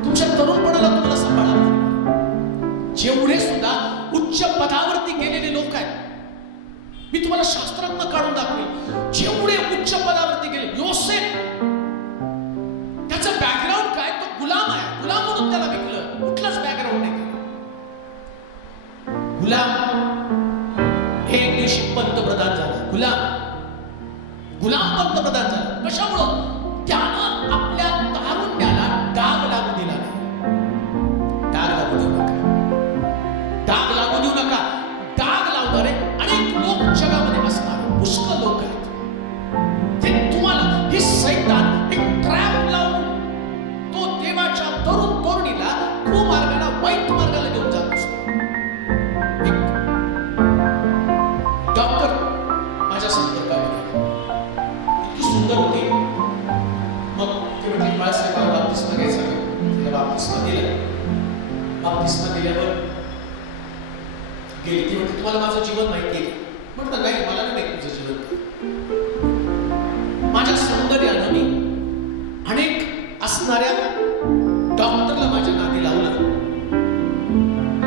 तुमच्या तरुणपणाला तुम्हाला सांभाळावं लागेल. जेवढे सुद्धा उच्च पदावरती गेलेले लोक आहेत, मी तुम्हाला शास्त्रातनं काढून दाखवेल, जेवढे उच्च पदावरती गेले. योसेफ, त्याचं बॅकग्राऊंड काय? तो गुलाम आहे. गुलाम म्हणून त्याला विकलं. कुठलंच बॅकग्राऊंड नाही. गुलाम एक दिवशी पंतप्रधान झाला. गुलाम पंतप्रधान झाला. कशामुळं? त्यानं आपल्या तारुण्याला डाग लागू दिला नाही. डाग लागू देऊ नका. डाग लागू देऊ नका. डाग लावणारे अनेक लोक जगामध्ये असणारे पुष्कळ लोक आहेत. ते तुम्हाला हे सैतान एक ट्रॅप लावून तो देवाच्या तरुण तरुणीला कुमार्गाला, वाईट मार्गाला घेऊन जात असतो. डॉक्टर माझ्या संपर्कामध्ये इतकी सुंदर होती. मग ते म्हणजे बाळासाहेब बाप्तिस्मा घ्यायचा, तिला बाप्तिस्मा दिला. बाप्तिस्मा दिल्यावर गेली. ती म्हणते तुम्हाला माझं जीवन माहिती आहे? म्हटलं नाही, मला नाही माहिती तुझं जीवन. माझ्या सौंदर्यानं मी अनेक असणाऱ्या डॉक्टरला माझ्या नादी लावलं,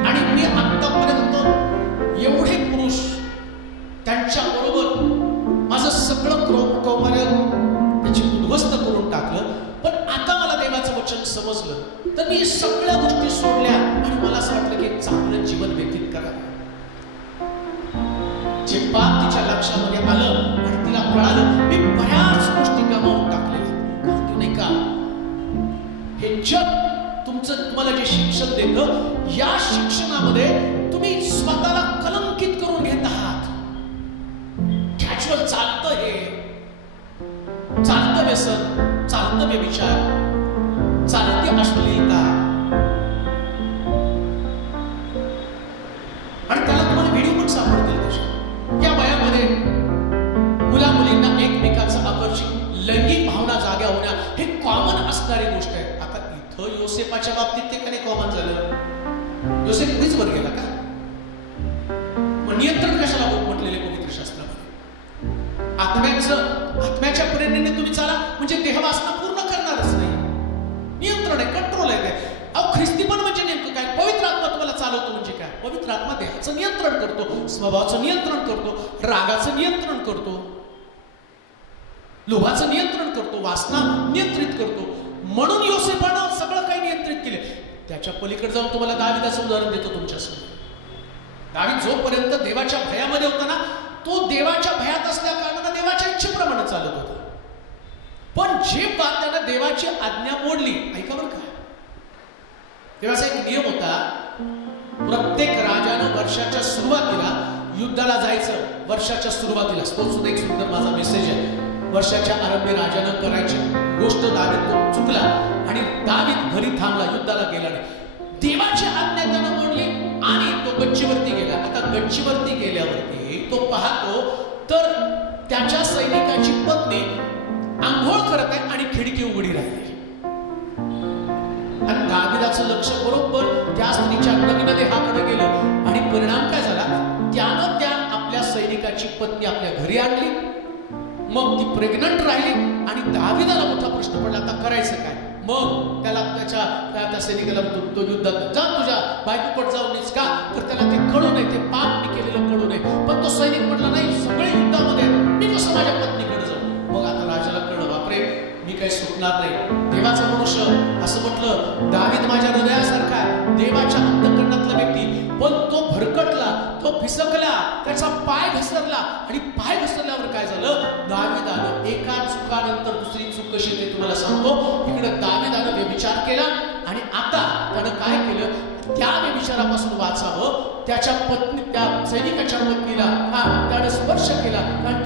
आणि मी आतापर्यंत एवढे पुरुष त्यांच्या बरोबर माझं सगळं कौमार्य त्याची उद्ध्वस्त करून टाकलं. पण आता मला देवाचं वचन समजलं, तर मी सगळ्या गोष्टी सोडल्या आणि मला असं वाटलं की चांगलं जीवन व्यतीत करावं. जे पाप तिच्या लक्षामध्ये आलं आणि तिला कळालं, मी बऱ्याच गोष्टी गमावून टाकलेल्या. नाही का? हे जग तुम्हाला जे शिक्षण देतं, या शिक्षणामध्ये तुम्ही स्वतःला कलंकित करून घेत आहात. कॅज्युअल चालतं, हे चालतं व्यसन, चालतं व्यभिचार, चालते अश्लीलता, आणि त्याला तुम्हाला व्हिडिओ पण सापडतील. या वयामध्ये मुला मुलींना एकमेकाचं आकर्षण, लैंगिक भावना जाग्या होण्या हे कॉमन असणारी गोष्ट आहे. आता इथं योसेफाच्या बाबतीत ते काय कॉमन झालं? योसेफ कुठेच वर गेला का? मग नियंत्रण कशाला म्हटलेले पवित्र शास्त्रामध्ये? आत्म्याच्या प्रेरणेने तुम्ही चाला, म्हणजे देहवासना पूर्ण करणारच नाही. नियंत्रण आहे, कंट्रोल आहे. अहो ख्रिस्तीपण म्हणजे नेमकं काय? पवित्र आत्मा तुम्हाला चालवतो म्हणजे काय? पवित्र आत्मा देहाचं नियंत्रण करतो, स्वभावाचं नियंत्रण करतो, रागाचं नियंत्रण करतो, लोभाचं नियंत्रण करतो, वासना नियंत्रित करतो. म्हणून योसेफानं सगळं काही नियंत्रित केले. त्याच्या पलीकडे जाऊन तुम्हाला दाविदाचं उदाहरण देतो तुमच्यासमोर. दावीद जोपर्यंत देवाच्या भयामध्ये होता ना, तो देवाच्या भयात असल्या कारणानं देवाच्या इच्छेप्रमाणे चालत होता. पण जे बात त्यानं देवाची आज्ञा मोडली, ऐका बरं का, देवाचा एक नियम होता. प्रत्येक राजानं वर्षाच्या सुरुवातीला युद्धाला जायचं. वर्षाच्या सुरुवातीला, तो सुद्धा एक सुंदर माझा मेसेज आहे. वर्षाच्या आरंभी राजानं करायची गोष्ट दावीद तो चुकला आणि दावीद घरी थांबला, युद्धाला गेला नाही. देवाची आज्ञा त्यानं मोडली आणि तो गच्चीवरती गेला. आता गच्चीवरती गेल्यावरती तो पाहतो तर त्याच्या सैनिकाची पत्नी आंघोळ करत आहे आणि खिडकी उघडी राहिली. आणि दाविदाचं लक्ष बरोबर त्या स्त्रीच्या अंगणीमध्ये हाकडे गेलं आणि परिणाम काय झाला? त्यानं त्या आपल्या सैनिकाची पत्नी आपल्या घरी आणली. मग ती प्रेग्नंट राहिली आणि दाविदाला मोठा प्रश्न पडला, आता करायचं काय? मग त्याला त्या सैनिकाला तो युद्धात जा, तुझ्या बायकोपट जाऊन येस का? तर त्याला ते कळू नये, ते पाप मी केलेलं कळू नये. पण तो सैनिक म्हटला नाही, सगळे युद्धामध्ये मी कसं माझ्या पत्नीकडे जाऊ? मग आता राजाला कळलं, बापरे मी काही सुटणार नाही. देवाचा मनुष्य असं म्हटलं, दावीद माझ्या हृदयासारखा आहे, देवाच्या अंतःकरणातला व्यक्ती. पण तो भरकटला, तो फिसकला, त्याचा पाय घसरला आणि पाय घसरल्यावर काय झालं? दाविदानं एका चुकानंतर दुसरी चूक कशी ते तुम्हाला सांगतो. इकडे दाविदानं व्यभिचार केला आणि आता त्यानं काय केलं? त्या व्यभिचारापासून वाचावं, त्याच्या पत्नी, त्या सैनिकाच्या पत्नीला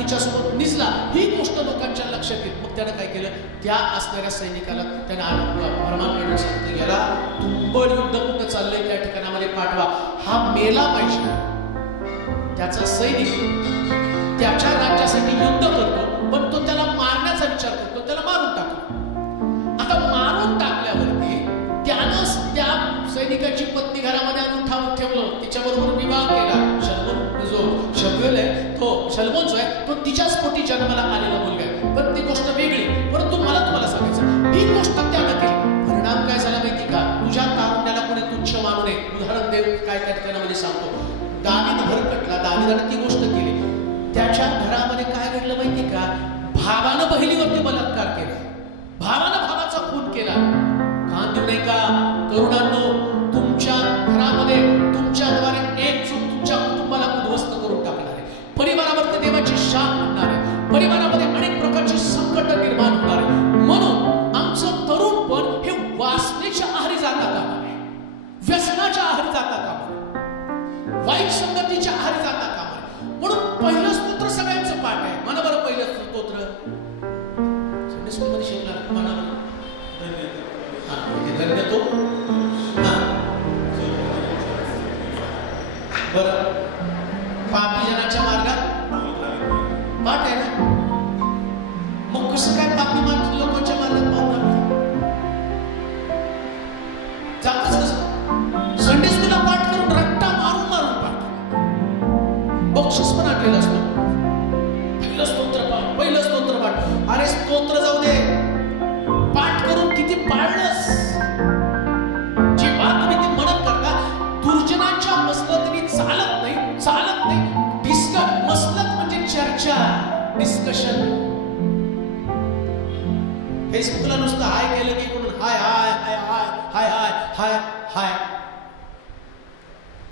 तिच्यासोबत निजला, ही गोष्ट लोकांच्या लक्षात येईल. मग त्यानं काय केलं, त्या असणाऱ्या सैनिकाला त्यानं फरमान काढून सांगितलं, याला तुंबळ युद्ध कुठं चाललंय त्या ठिकाणामध्ये पाठवा, हा मेला पाहिजे. त्याचा सैनिक त्याच्या राज्यासाठी युद्ध करतो, पण तो त्याला मारण्याचा विचार करतो, त्याला मारून टाकतो. आता मारून टाकल्यावरती त्यानं त्या सैनिकाची पत्नी घरामध्ये आणून ठेवलं, तिच्याबरोबर विवाह केला. शल्मोन जो शम्युएल आहे, तो शल्मोन जो आहे, तो तिच्याच पोटी जन्माला आलेला मुलगा आहे. पण ती गोष्ट वेगळी. परंतु मला तुम्हाला सांगायचं, ही गोष्ट त्यानं केली. परिणाम काय झाला माहिती का? तुझ्या तारुण्याला कोणी तुच्छ मानू नये. उदाहरण देव काय त्या ठिकाणामध्ये सांगतो. दावीद भरकटला, दावीदाने ती गोष्ट केली. त्याच्या घरामध्ये काय घडलं माहिती का? भावानं बहिणीवरती बलात्कार केला, भावानं भावाचा खून केला. कान देऊ नये का तरुणांनो? तुमच्या घरामध्ये तुमच्याद्वारे एक चूक तुमच्या कुटुंबाला उद्ध्वस्त करून टाकणार आहे. परिवारावरती देवाची शाप आणणार आहे. परिवारामध्ये अनेक प्रकारची संकट निर्माण होणार आहे. म्हणून आमचं तरुण पण हे वासनेच्या आहारी जाता कामा नये, व्यसनाच्या आहारी जाता कामा नये, वाईट संगतीच्या आहारी जाता कामा नये. म्हणून पहिलं स्तोत्र सगळ्यांचं पाठ आहे. म्हणा बरं पहिलं स्तोत्र संडे स्कूलमध्ये शिकणार. म्हणा बरं धन्य तो. बरं, पापी जनाच्या मार्गात पाठ आहे ना? मग कसं काय पापी लोकांच्या मार्गात पाहता जातच कसं? संडे स्कूलला पाठ करून रट्टा मारून मारून पाठ, बक्षीस पण आणलेला असतो. पहिलं स्तोत्र पाठ, पहिलं स्तोत्र पाठ. अरे स्तोत्र जाऊ दे, पाठ करून किती पाळलंस? जेव्हा तुम्ही ते मनन करता, दुर्जनांच्या मसलतीने चालत नाही, चालत नाही. मसलत म्हणजे चर्चा, डिस्कशन. फेसबुकला नुसतं हाय केलं की कोण हाय हाय हाय हाय हाय हाय हाय हाय,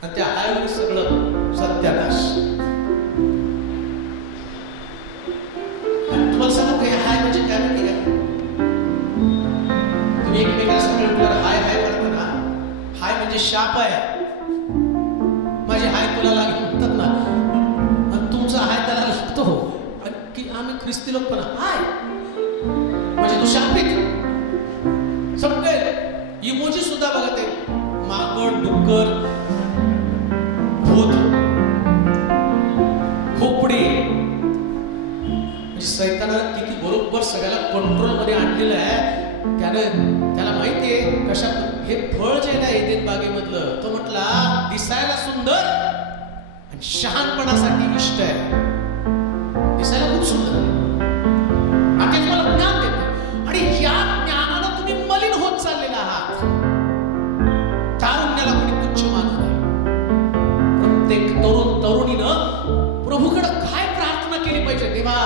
आणि त्या हायवर सगळं सत्यानाश. तुम्हाला सांगू काय हाय म्हणजे काय माहिती का? तुम्ही एकमेकाला सगळं हाय हाय करता ना, हाय म्हणजे शाप आहे. माझे हाय तुला लागले म्हणतात ना, आणि तुमचा हाय त्याला लागतो. की आम्ही ख्रिस्ती लोक पण हाय म्हणजे तो शापित. सगळे इमोजी सुद्धा बघा, ते माकड, डुक्कर, भूत, खोपडी. सैतानाला किती बरोबर सगळ्याला कंट्रोल मध्ये आणलेलं आहे. त्याला माहितीये कशा हे फळ जे ना एदेन बागेमधलं, तो म्हटला दिसायला सुंदर आणि शहाणपणासाठी इष्ट आहे. दिसायला खूप सुंदर आणि ते तुम्हाला ज्ञान देते, आणि या ज्ञानानं तुम्ही मलिन होत चाललेला आहात. तारुण्याला कोणी तुच्छ मानू नये. प्रत्येक तरुण तरुणीनं प्रभूकडे काय प्रार्थना केली पाहिजे? देवा,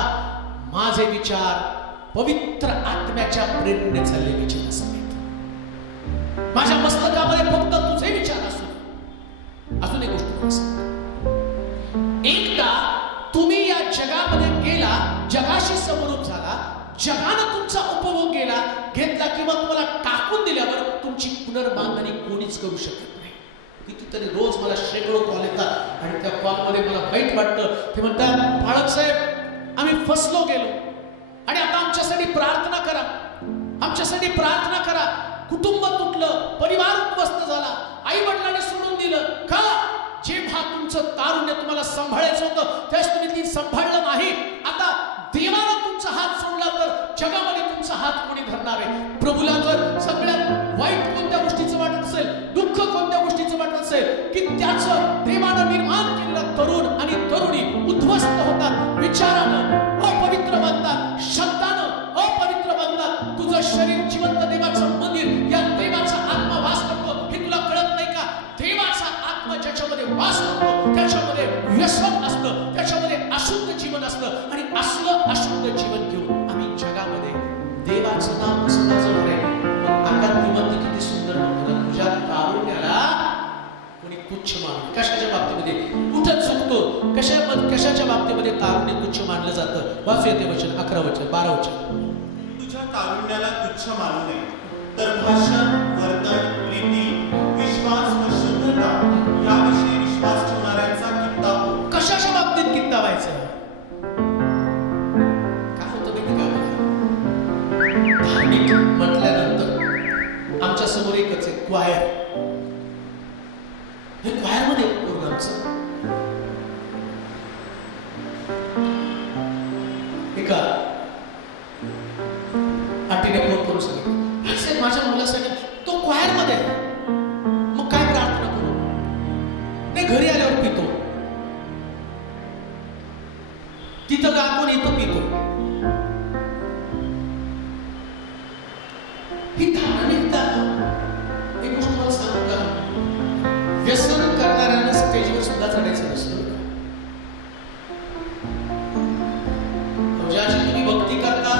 माझे विचार पवित्र आत्म्याच्या प्रेरणेने चालले विचार असावेत. माझ्या मस्तकामध्ये फक्त तुझे विचार असू. अजून एक गोष्ट सांगतो. एकदा तुम्ही या जगामध्ये गेला, जगाशी समरूप झाला, जगानं तुमचा उपभोग घेतला किंवा तुम्हाला टाकून दिल्यावर तुमची पुनर्बांधणी कोणीच करू शकत नाही. कितीतरी रोज मला शेकडो कॉल येतात आणि त्या कॉलमध्ये मला वाईट वाटतं. ते म्हणतात, बाळक साहेब, आम्ही फसलो गेलो आणि आता आमच्यासाठी प्रार्थना करा, आमच्यासाठी प्रार्थना करा. कुटुंब तुटलं, परिवार उद्ध्वस्त झाला, आई वडिलांनी सोडून दिलं. का? जेव्हा तुमचं तारुण्य तुम्हाला सांभाळायचं होतं त्यावेळेस तुम्ही ती सांभाळलं नाही. आता देवानं तुमचा हात सोडला तर जगामध्ये तुमचा हात कोणी धरणार आहे? प्रभूला जर सगळ्यात वाईट कोणत्या गोष्टीचं वाटत असेल, दुःख कोणत्या गोष्टीचं वाटत असेल, की त्याचं देवानं निर्माण केलेलं तरुण आणि तरुणी उद्ध्वस्त होतात, विचारानं अपवित्र बनतात, शब्दानं अपवित्र बनतात. तुझं शरीर जिवंत देवाचं मंदिर, या देवाचा आत्मा वास करतो, हे तुला कळत नाही का? देवाचा आत्मा ज्याच्यामध्ये वास करतो त्याच्यामध्ये व्यसन असतं, त्याच्यामध्ये अशुद्ध जीवन असतं, आणि असलं अशुद्ध जीवन घेऊन आम्ही जगामध्ये देवाचं नाव कसं गाजवणार आहे? मग आता ती किती सुंदर म्हणतात, तुझ्या तारुण्याला कोणी तुच्छ मानलं. कशाच्या बाबतीमध्ये कुठं चुकतो? कशाच्या बाबतीमध्ये तारुण्य तुच्छ मानलं जातं? वाचूया ते वचन, 11 वचन, 12 वचन. तुझ्या तारुण्याला तुच्छ मानू नये, तर भाषण, वर्तन, प्रीती, विश्वास व शुद्धता याविषयी विश्वास ठेवणाऱ्यांचा कित्ता हो. कशाच्या बाबतीत कित्ता व्हायचं? करून सांगितलं, साहेब माझ्या मुलासाठी तो क्वायर मध्ये आहे, मग काय प्रार्थना करू? नाही, घरी आल्यावर पितो, तिथं गापून इथं पितो. ही धार्मिकता. एक गोष्ट मला सांगू का, व्यसन करणाऱ्यांना स्टेजवर सुद्धा चढायचं नसतं. ज्याची तुम्ही भक्ती करता,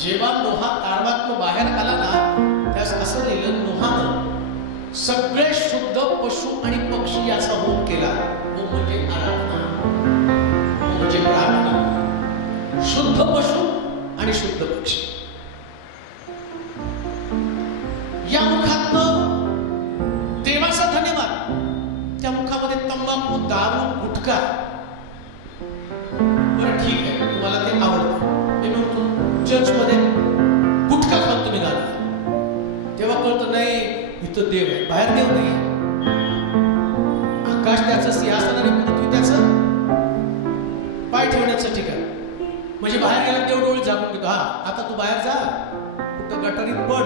जेव्हा नोहा तारवातनं बाहेर आला ना, त्यास असं लिहिलं, नोहानं सगळे शुद्ध पशु आणि पक्षी याचा होम केला. होम म्हणजे आराधना, होम म्हणजे प्रार्थना. शुद्ध पशु आणि शुद्ध पक्षी. या मुखातनं देवाचा धन्यवाद. त्या मुखामध्ये तंबाखू, दारू, गुटखा. बरं ठीक आहे, तुम्हाला ते आवडतं. मी म्हणतो चर्चमध्ये गुटखा खाऊन तुम्ही घाला, तेव्हा कळतं नाही इथं देव आहे. बाहेर देव नाही. आकाश त्याचं सिंहासन आणि पृथ्वी त्याचं पाय ठेवण्याचं ठिकाण. म्हणजे बाहेर गेला देव डोळे झाकून घेतो. हा, आता तू बाहेर जा, कुठं गटारीत पड,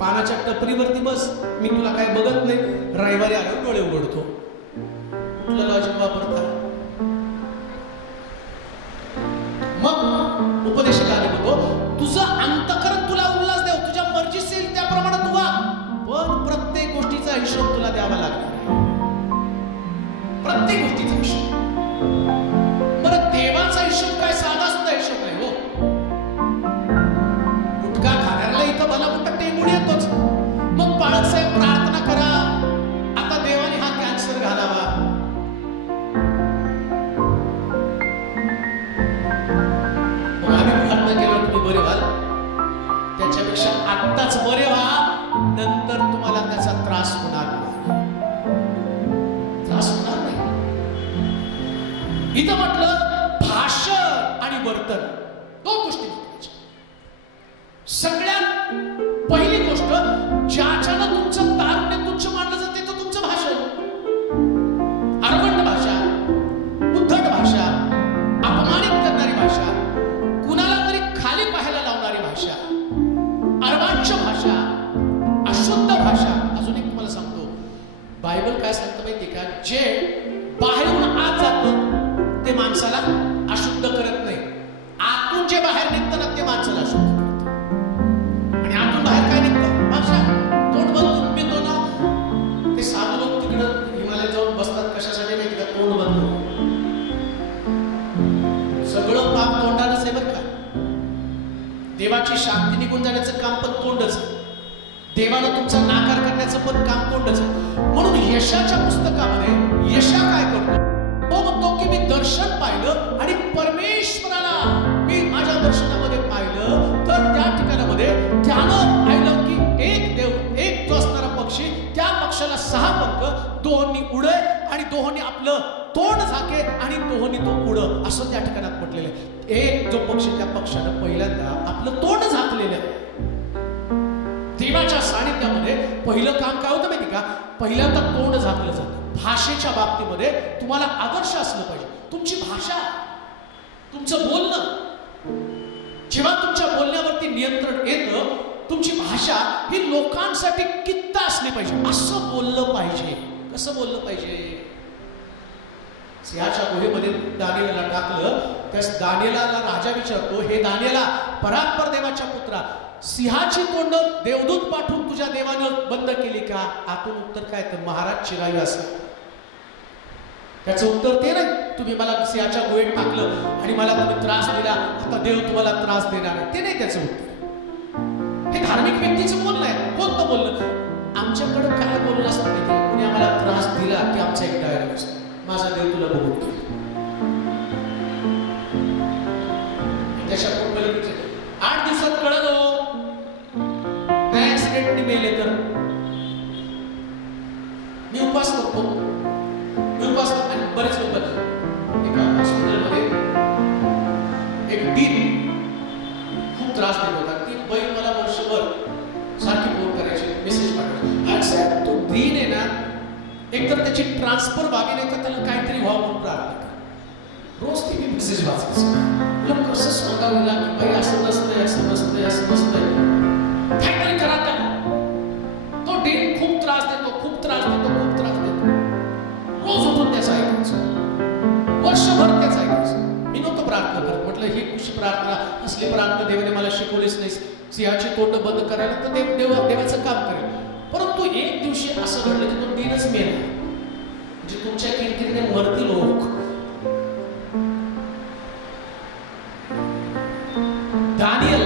पानाच्या टपरीवरती बस, मी तुला काय बघत नाही. रविवारी आल्यावर डोळे उघडतो. तुला लॉजिक वापरता. मग उपदेशकाने म्हणतो, तुझं अंतःकरण तुला उल्हास देव, तुझ्या मर्जीस येईल त्याप्रमाणे तू वाग, पण प्रत्येक गोष्टीचा हिशोब तुला द्यावा लागणार. प्रत्येक गोष्टीचा हिशोब. बरं, देवाचा हिशोब काय साधा सुद्धा हिशोब नाही हो. गुटखा खाण्याला इथं भला मोठा टेंबून येतोच. मग बाळक साहेब प्रार्थना करा, आता देवाने हा कॅन्सर घालावा. मग आम्ही प्रार्थना केल्यावर तुम्ही बरे व्हाल, त्याच्यापेक्षा आत्ताच बरे व्हा, नंतर तुम्हाला त्याचा त्रास होणार नाही. त्रास होणार नाही. इथं म्हटलं भाषण आणि वर्तन, दोन गोष्टी महत्वाच्या. सगळ्यात पहिली गोष्ट, ज्याच्यानं तुमचं तारुण्य तुच्छ मानलं जाते, तो तुमचं भाषण. आरवंट भाषा, उद्धट भाषा, अपमानित करणारी भाषा, कुणाला तरी खाली पाहायला लावणारी भाषा, अर्वाच्य भाषा, अशुद्ध भाषा. अजून एक तुम्हाला सांगतो, बायबल काय सांगतं माहिती का, जे बाहेरून आत जातं ते माणसाला अशुद्ध करत नाही, आतून जे बाहेर निघतं ना ते माणसाला अशुद्ध करतं. आणि आतून बाहेर काय निघतं? भाषा. तोंड बंद पितो ना, ते साधू लोक तिकडं हिमालयात जाऊन बसतात कशासाठी माहिती का? तोंड बंद. सगळं पाप तोंडानंच आहे बरं का. देवाची शांती निघून जाण्याचं काम पण तोंडच. देवाला तुमचा नाकार करण्याचं पण काम तोंडच. म्हणून यशाच्या पुस्तकामध्ये यशा काय करतो? तो म्हणतो की मी दर्शन पाहिलं आणि परमेश्वराला मी माझ्या दर्शनामध्ये पाहिलं, तर त्या ठिकाणामध्ये त्यानं पाहिलं की एक देव, एक जो असणारा पक्षी, त्या पक्षाला 6 पंख, दोन्ही उडे आणि दोन्ही आपलं तोंड झाके आणि दोन्ही तो उड, असं त्या ठिकाणात म्हटलेलं आहे. एक जो पक्षी, त्या पक्षानं पहिल्यांदा आपलं तोंड झाकलेलं आहे. देवाच्या सानिध्यामध्ये पहिलं काम काय होतं माहिती का? पहिल्यांदा तोंड झाकलं जातं. भाषेच्या बाबतीमध्ये तुम्हाला आदर्श असलं पाहिजे. तुमची भाषा, तुमचं बोलणं, जेव्हा तुमच्या बोलण्यावरती नियंत्रण येतं, तुमची भाषा ही लोकांसाठी कित्त असली पाहिजे. असं बोललं पाहिजे. कसं बोललं पाहिजे? सिंहाच्या गुहेमध्ये दानिएलला टाकलं, त्या दानिएलला राजा विचारतो, हे दानिएला, परात्पर देवाच्या पुत्रा, सिंहाची तोंड देवदूत पाठवून तुझ्या देवानं बंद केली का? आतून उत्तर काय? तर महाराज चिरायू असं. त्याचं उत्तर ते नाही, तुम्ही मला सिंहाच्या गुहेत टाकलं आणि मला तुम्ही त्रास दिला, आता देव तुम्हाला त्रास देणार आहे, ते नाही त्याचं उत्तर. हे धार्मिक व्यक्तीचं बोलणं आहे. कोणतं बोलणं? आमच्याकडे काय बोलणं असतं माहिती? कुणी आम्हाला त्रास दिला की आमचा एक डायलॉग असतो, माझा देव तुला बघून गेला. त्याच्या 8 दिवसात कळलं नाही ऍक्सिडेंटने मेले तर मी उपवास करतो. मी उपवास करतो आणि बरेच लोक एका हॉस्पिटलमध्ये एक डीन खूप त्रास देत होता. ती बाई मला वर्षभर सारखी फोन करायची, मेसेज पाठवायची, साहेब तो डीन आहे ना, एकतर त्याची ट्रान्सफर व्हावी नाही तर त्याला काहीतरी व्हावं म्हणून प्रार्थना करा. रोज ती मी मेसेज वाचायचो. तुला कसं सांगावं की बाई असं नसतंय, असं नसतंय, असं नसतंय, काहीतरी करा त्याला. तो डेन खूप त्रास देतो, खूप त्रास देतो, खूप त्रास देतो. रोज उठून त्याचं ऐकायचं, वर्षभर त्याचं ऐकायचं. मी नव्हतं प्रार्थना करत. म्हटलं ही कुशी प्रार्थना, असली प्रार्थना देवाने मला शिकवलीच नाही. सिंहाची तोंड बंद करायला तर देवाचं काम करेल. परंतु एक दिवशी असं घडलं की तो दिनच मेला. म्हणजे तुमच्या किरकिरीने मरतील लोक. दानियल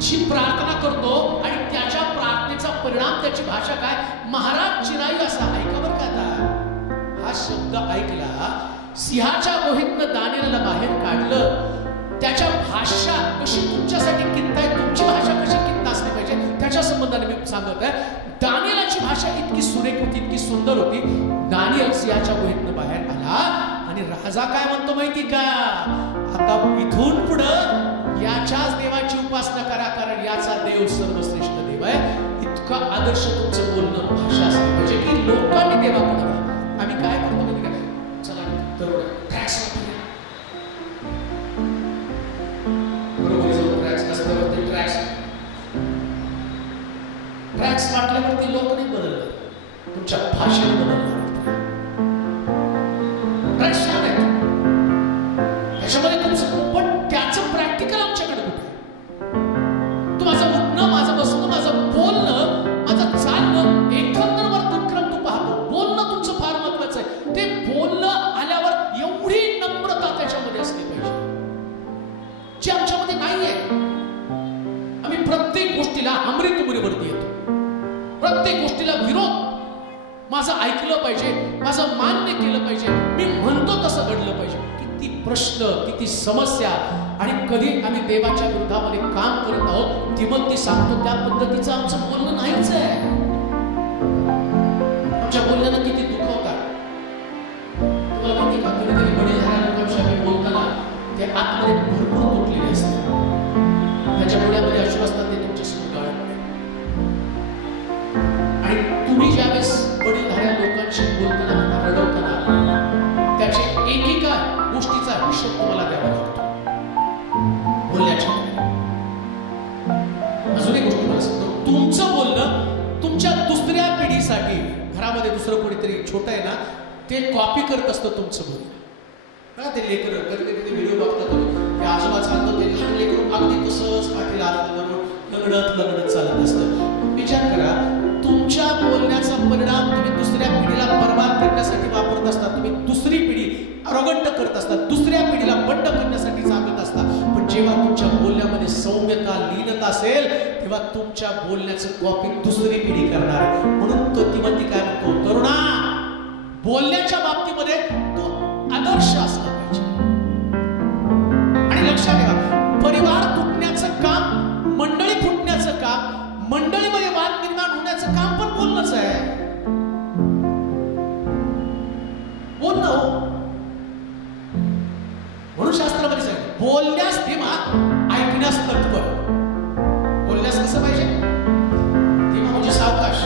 ची प्रार्थना करतो आणि त्याच्या प्रार्थनेचा परिणाम, त्याची भाषा काय, महाराज चिरायू असा. ऐका बरं का आता, हा शब्द ऐकला. सिंहाच्या गुहेतनं दानियेलला बाहेर काढलं. त्याच्या भाषा कशी तुमच्यासाठी किंता आहे, तुमची भाषा कशी किंता असली पाहिजे त्याच्या संबंधाने मी सांगत आहे. दानियेलाची भाषा इतकी सुरेख होती, इतकी सुंदर होती. दानियल सिंहाच्या गुहेतनं बाहेर आला आणि राजा काय म्हणतो माहिती का, आता इथून पुढं याच्याच देवाची उपासना करा, कारण याचा देव सर्वश्रेष्ठ देव आहे. इतका आदर्श तुमचं बोलणं, भाषा असली पाहिजे की लोकांनी देवाकडे बघा. आम्ही काय करतो माहिती काय, चला तर ट्रॅक्स वाटूया, बरोबर जाऊ ट्रॅक्स रस्त्यावरती ट्रॅक्स वाटल्यावरती लोक नाही बदलणार, तुमच्या भाषेने बदलणार. ट्रॅक्स छान आहे त्याच्यामध्ये तुमचं, पण त्याचं प्रॅक्टिकल आमच्याकडे कुठे? तू माझं उठणं, माझं बसणं, माझं बोलणं, माझं चालणं, एकंदर वर्तनक्रम तू पाहतो. बोलणं तुमचं फार महत्वाचं आहे. ते बोलणं आल्यावर एवढी नम्रता त्याच्यामध्ये असली पाहिजे जी आमच्यामध्ये नाहीये. आम्ही प्रत्येक गोष्टीला हमरी-तुमरीवरती येतो, प्रत्येक गोष्टीला विरोध. माझं ऐकलं पाहिजे, माझं मान्य केलं पाहिजे, मी म्हणतो तसं घडलं पाहिजे. किती प्रश्न, किती समस्या, आणि कधी आम्ही देवाच्या विरोधामध्ये काम करत आहोत ती मग ती सांगतो त्या पद्धतीचं आमचं बोलणं नाहीच आहे. आमच्या बोलण्यानं किती दुखवतात तुम्हाला माहिती का? कधीतरी वडीलधाऱ्या लोकांशी आम्ही बोलताना ते आतमध्ये भरपूर तुटलेले असतात, त्याच्या डोळ्यामध्ये अश्रू असतात, ते तुमच्या समोर गाळत नाही. आणि तुम्ही ज्यावेळेस वडीलधाऱ्या लोकांशी बोलताना, रडवताना, त्याच्या एकेका गोष्टीचा हिशोब तुम्हाला द्यावा लागतो बोलण्याच्या. अजून एक गोष्ट मला सांगतो, तुमचं बोलणं तुमच्या दुसऱ्या पिढीसाठी, घरामध्ये दुसरं कोणीतरी छोटं आहे ना, ते कॉपी करत असतं तुमचं बोलणं. ते लेकर कधी व्हिडिओ बघतात, ते आजोबा चालतं, ते लहान लेकरून अगदी तसंच पाठीला हात घालून लगडत चालत असतं. विचार करा, तुमच्या बोलण्याचा परिणाम तुम्ही दुसऱ्या पिढीला बर्बाद करण्यासाठी वापरत असता. तुम्ही दुसरी पिढी अरोगंट करत असतात, दुसऱ्या पिढीला बंड करण्यासाठी सांगत असता. पण जेव्हा तुमच्या बोलण्यामध्ये सौम्यता, लीनता असेल, तेव्हा तुमच्या बोलण्याचं कॉपी दुसरी पिढी करणार आहे. म्हणून तो ती काय म्हणतो, तरुणा, बोलण्याच्या बाबतीमध्ये तो आदर्श असला पाहिजे. आणि लक्षात ठेवा, परिवार तुटण्याचं काम, मंडळी फुटण्याचं काम, मंडळीमध्ये वाद निर्माण होण्याचं काम पण बोलणंच आहे. बोलणं हो. म्हणून शास्त्रामध्ये सांगितलं, बोलण्यास धीमा, ऐकण्यास तत्पर. बोलण्यास कसं पाहिजे? धीमा म्हणजे सावकाश.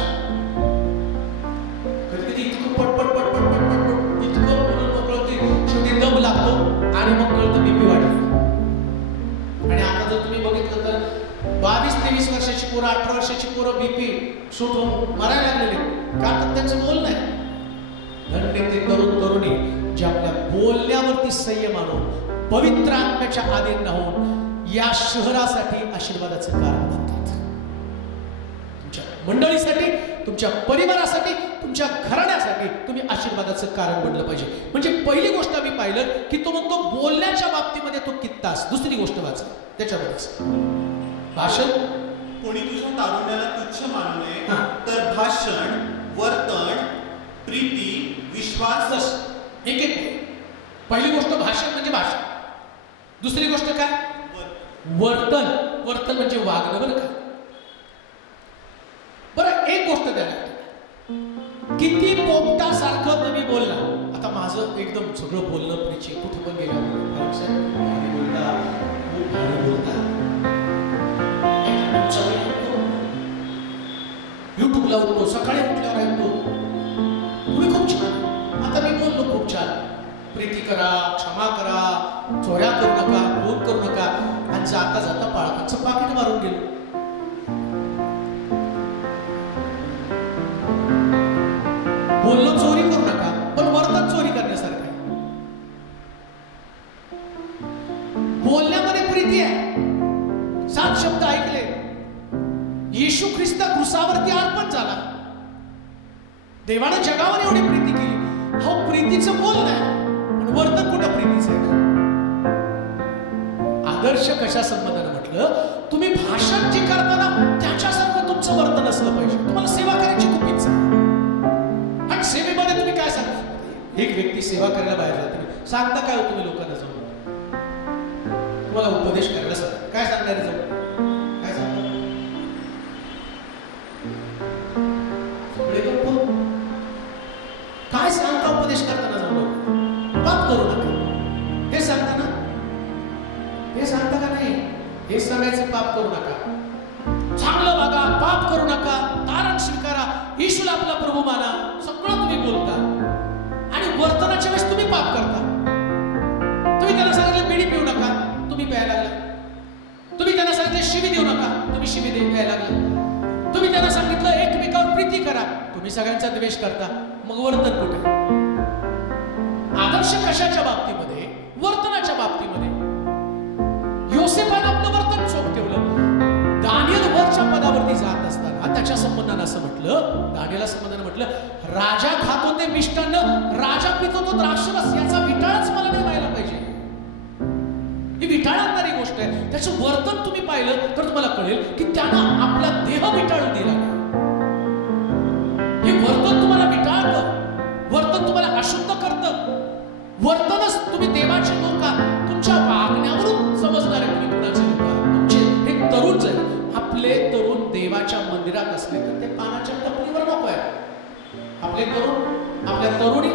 कधी इतकं पटपट इतकं बोलून मोकळं होते, शेवटी दम लागतो आणि मग कळतं बीपी वाढली. आणि आता जर तुम्ही बघितलं तर 22-23 वर्षाची पोरं, 18 वर्षाची पोरं बीपी शूट होऊन मरायला लागलेले. का? तर त्यांचं बोलणं आहे. धन्य ते तरुणी जे आपल्या बोलण्यावरती संयम आणून, पवित्र आत्म्याच्या अधीन राहून या शहरासाठी आशीर्वादाचं कारण बनतात. तुमच्या मंडळीसाठी, तुमच्या परिवारासाठी, तुमच्या घराण्यासाठी तुम्ही आशीर्वादाचं कारण बनलं पाहिजे. म्हणजे पहिली गोष्ट आम्ही पाहिलं की तो म्हणतो बोलण्याच्या बाबतीमध्ये तो कित्तास. दुसरी गोष्ट वाचली त्याच्यामध्येच, भाषण. कोणी तुझ्या तारुण्याला तुच्छ मानू नये, तर भाषण, वर्तन, प्रीती, विश्वास. एक पहिली गोष्ट भाषण म्हणजे भाषा. दुसरी गोष्ट काय? वर्तन. वर्तन म्हणजे वागणं. बरं का? बरं, एक गोष्ट द्या, किती पोपटासारखं तुम्ही बोलला. आता माझं एकदम सगळं बोलणं प्रिची कुठे पण गेलं बोलता, युट्यूबला उठतो, सकाळी उठल्यावर ऐकतो तुम्ही खूप छान, आता मी बोललो खूप छान. प्रीती करा, क्षमा करा, चोऱ्या करू नका, खून करू नका, आणि जाता जाता बाळकाचं पाकिट मारून गेलो. बोललो चोरी करू नका, पण वर्तन चोरी करण्यासारखं आहे. बोलण्यामध्ये प्रीती आहे. 7 शब्द ऐकले. येशू ख्रिस्त क्रुसावरती अर्पण झाला. देवाने जगावर एवढी प्रीती केली. हो, प्रीतीचं बोलणं आहे, पण वर्तन कुठं प्रीतीचं आहे? आदर्श कशा संबंधानं म्हटलं, तुम्ही भाषण जे करताना त्याच्यासारखं तुमचं वर्तन असलं पाहिजे. तुम्हाला सेवा करायची खूप इच्छा आहे, आणि सेवेमध्ये तुम्ही काय सांगता? एक व्यक्ती सेवा करायला बाहेर जाते, सांगता काय हो तुम्ही लोकांना जाऊन? तुम्हाला उपदेश करायला सांगता, काय सांगणार जाऊन? काय सांगता? काय सांगता उपदेश करताना जाऊन? पाप करू नका हे सांगता ना? हे सांगता का नाही? हे सांगायचं, पाप करू नका, चांगलं वागा, पाप करू नका, तारण स्वीकारा, येशूला आपला प्रभू माना, सगळं तुम्ही बोलता. आणि वर्तनाच्या वेळेस तुम्ही पाप करता. तुम्ही त्याला सांगितलं बिडी पिऊ नका, तुम्ही प्यायला लागला. तुम्ही त्यांना सांगितलं शिवी देऊ नका, तुम्ही शिवी द्यायला लागला. तुम्ही त्यांना सांगितलं एकमेकावर प्रीती करा, तुम्ही सगळ्यांचा द्वेष करता. मग वर्तन कुठे? आदर्श कशाच्या बाबतीमध्ये? वर्तनाच्या बाबतीमध्ये. योसेफानं आपलं वर्तन चोख ठेवलं. दानियल वरच्या पदावरती जात असताना त्याच्या संबंधानं असं म्हटलं, दानियला संबंधानं म्हटलं, राजा खात होते मिष्टान्न, राजा पित होतो द्राक्षरस, याचा विटाळच मला नाही व्हायला पाहिजे. ही विटाळ आणणारी गोष्ट आहे. त्याचं वर्तन तुम्ही पाहिलं तर तुम्हाला कळेल की त्यानं आपला देह विटाळून दिला. हे वर्तन तुम्हाला विटाळतं, वर्तन तुम्हाला अशुद्ध करतं. वर्तनच तुम्ही देवाचे लोक आहात. तुमच्या वागण्यावरून समजणार आहे तुम्ही कुणाचे लोक आहात. तुमचे हे तरुण जर आपले तरुण देवाच्या मंदिरात असले तर ते पानाच्या टपरीवर नको आहे. आपले तरुण, आपल्या तरुणी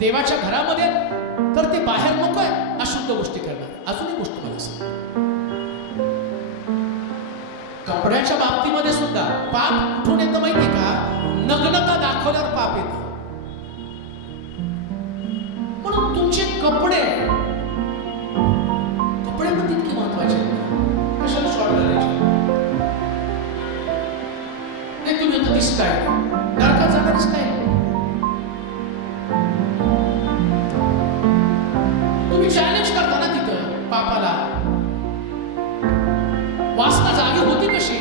देवाच्या घरामध्ये तर ते बाहेर नको आहे अशुद्ध गोष्टी करणार. अजून एक गोष्ट मला सांग, कपड्याच्या बाबतीमध्ये सुद्धा पाप कुठून येतं माहितीये का? नग्नता दाखवल्यावर पाप येतं. म्हणून तुमचे कपडे पण तितके महत्वाचे. कशाला शॉर्ट घालायचे? नाही, तुम्ही आता दिसताय नरकात जाणार दिसताय. तुम्ही चॅलेंज करता ना तिथं पापाला. वासना जागी होती कशी?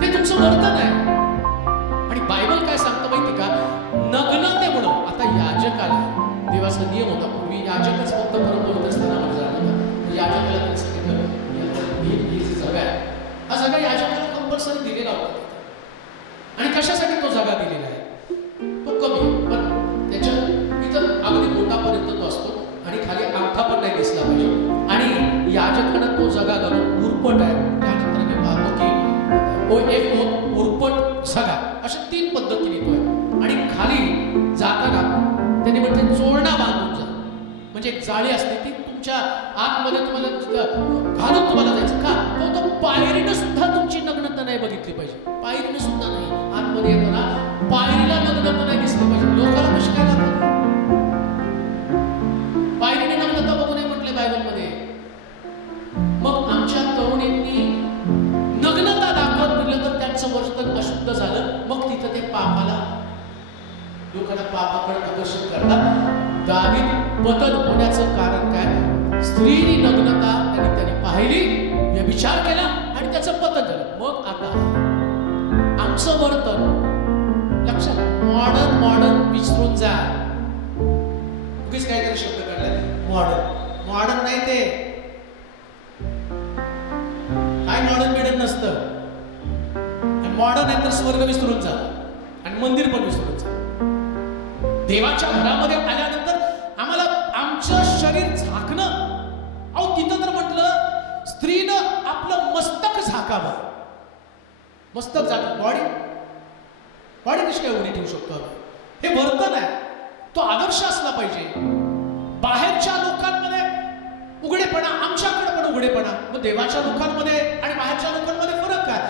ते तुमचं वर्तन आहे. आणि बायबल काय सांगतं माहिती का? नग्नतेमुळं. आता याजकाला देवाचा नियम होता, पूर्वी याजकच फक्त परमपवित्र स्थानावर जात होता. याजकाला त्यांनी सांगितलं ही जी जागा आहे, हा जागा याजकाला कंपल्सरी दिलेला होता. आणि कशासाठी तो जागा दिलेला आहे? तो कमी, पण त्याच्या इथं अगदी बोटापर्यंत तो असतो आणि खाली अंगठा पण नाही दिसला पाहिजे. आणि याजकानं तो जागा घालून उरपट आहे. त्यानंतर मी पाहतो की उरपट जागा अशा 3 पद्धतीने तो आहे. आणि खाली जाताना त्यांनी म्हटलं चोळणा बांधून जा, म्हणजे एक जाळी असते ती तुमच्या आतमध्ये तुम्हाला घालून तुम्हाला जायचं का? तो पायरीनं सुद्धा तुमची नग्नता नाही बघितली पाहिजे. पायरीनं सुद्धा नाही. आतमध्ये येताना पायरीला नग्नता नाही दिसली पाहिजे. लोकांना कशी काय लागतात? पायरीने नग्नता बघू नये म्हटले बायबलमध्ये. मग आमच्या तरुणींनी नग्नता दाखवत म्हटलं तर त्यांचं वर्तन अशुद्ध झालं. मग तिथं ते पापाला, लोकांना पापाकडे आकर्षित करतात. दावीद पतन होण्याचं कारण काय? स्त्रीनी नग्नता त्यांनी पाहिली, व्यभिचार केला आणि त्याचं पतन झालं. मग आता आमचं वर्तन लक्षात, मॉडर्न विसरून जा. उगीच काहीतरी शब्द काढलाय मॉडर्न नाही. ते काय मॉडर्न नसतं. आणि मॉडर्न आहे तर स्वर्ग विसरून जा आणि मंदिर पण विसरून जा. देवाच्या घरामध्ये आल्यानंतर आम्हाला आमचं शरीर झाकणं, अहो तिथं तर म्हटलं स्त्रीनं आपलं मस्तक झाकावं. मस्तक झाक, बॉडी कशी काय उडी ठेवू शकतो आम्ही? हे वर्तन आहे. तो आदर्श असला पाहिजे. बाहेरच्या लोकांमध्ये उघडेपणा, आमच्याकडे पण उघडेपणा. मग देवाच्या लोकांमध्ये आणि बाहेरच्या लोकांमध्ये फरक काय?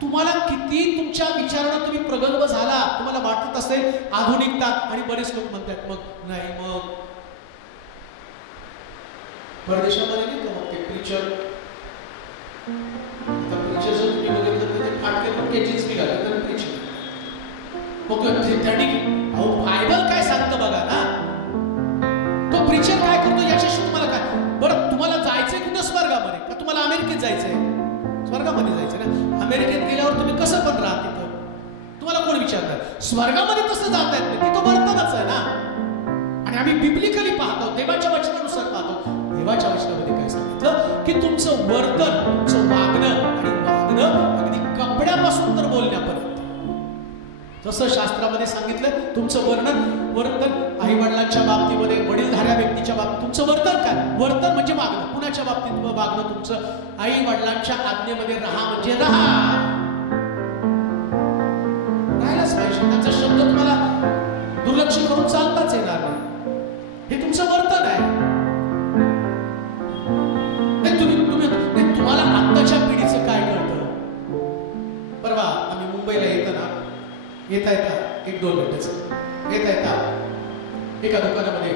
तुम्हाला किती तुमच्या विचारानं तुम्ही प्रगल्भ झाला, तुम्हाला वाटत असेल आधुनिकता आणि आणि बरेच लोक म्हणतात मग नाही, मग परदेशामध्ये नाही का मग ते प्रीचर, आता प्रीचर जर तुम्ही बघितलं तर ते फाटके फटके जीन्स निघाले तर प्रीचर मग त्यांनी अहो बायबल काय सांगतं बघा ना. तो प्रीचर काय करतो याच्याशी तुम्हाला काय. बरं तुम्हाला जायचंय कुठं स्वर्गामध्ये का तुम्हाला अमेरिकेत जायचंय. स्वर्गामध्ये जायचंय ना. अमेरिकेत गेल्यावर तुम्ही कसं पण राहा तिथं तुम्हाला कोण विचारणार. स्वर्गामध्ये तसं जाता येत नाही, तिथं वर्तनच आहे ना. आणि आम्ही बिब्लिकली पाहतो, देवाच्या वचनानुसार पाहतो. देवाच्या वचनामध्ये काय सांगितलं की तुमचं वर्तन, तुमचं वागणं आणि वागणं अगदी कपड्यापासून तर बोलण्यापर्यंत. जसं शास्त्रामध्ये सांगितलं तुमचं वर्तन आई वडिलांच्या बाबतीमध्ये, वडीलधाऱ्या व्यक्तीच्या बाबतीत तुमचं वर्तन काय. वर्तन म्हणजे वागणं. कुणाच्या बाबतीत वागणं तुमचं आई वडिलांच्या आज्ञेमध्ये राहा म्हणजे राहा. राहायलाच पाहिजे. त्याचा शब्द तुम्हाला दुर्लक्ष करून चालताच येणार नाही. हे तुमचं वर्तन आहे. तुम्हाला आत्ताच्या पिढीचं काय कळतं. परवा आम्ही मुंबईला येताना येता एक 2 मिनिटाचं येता एका दुकानामध्ये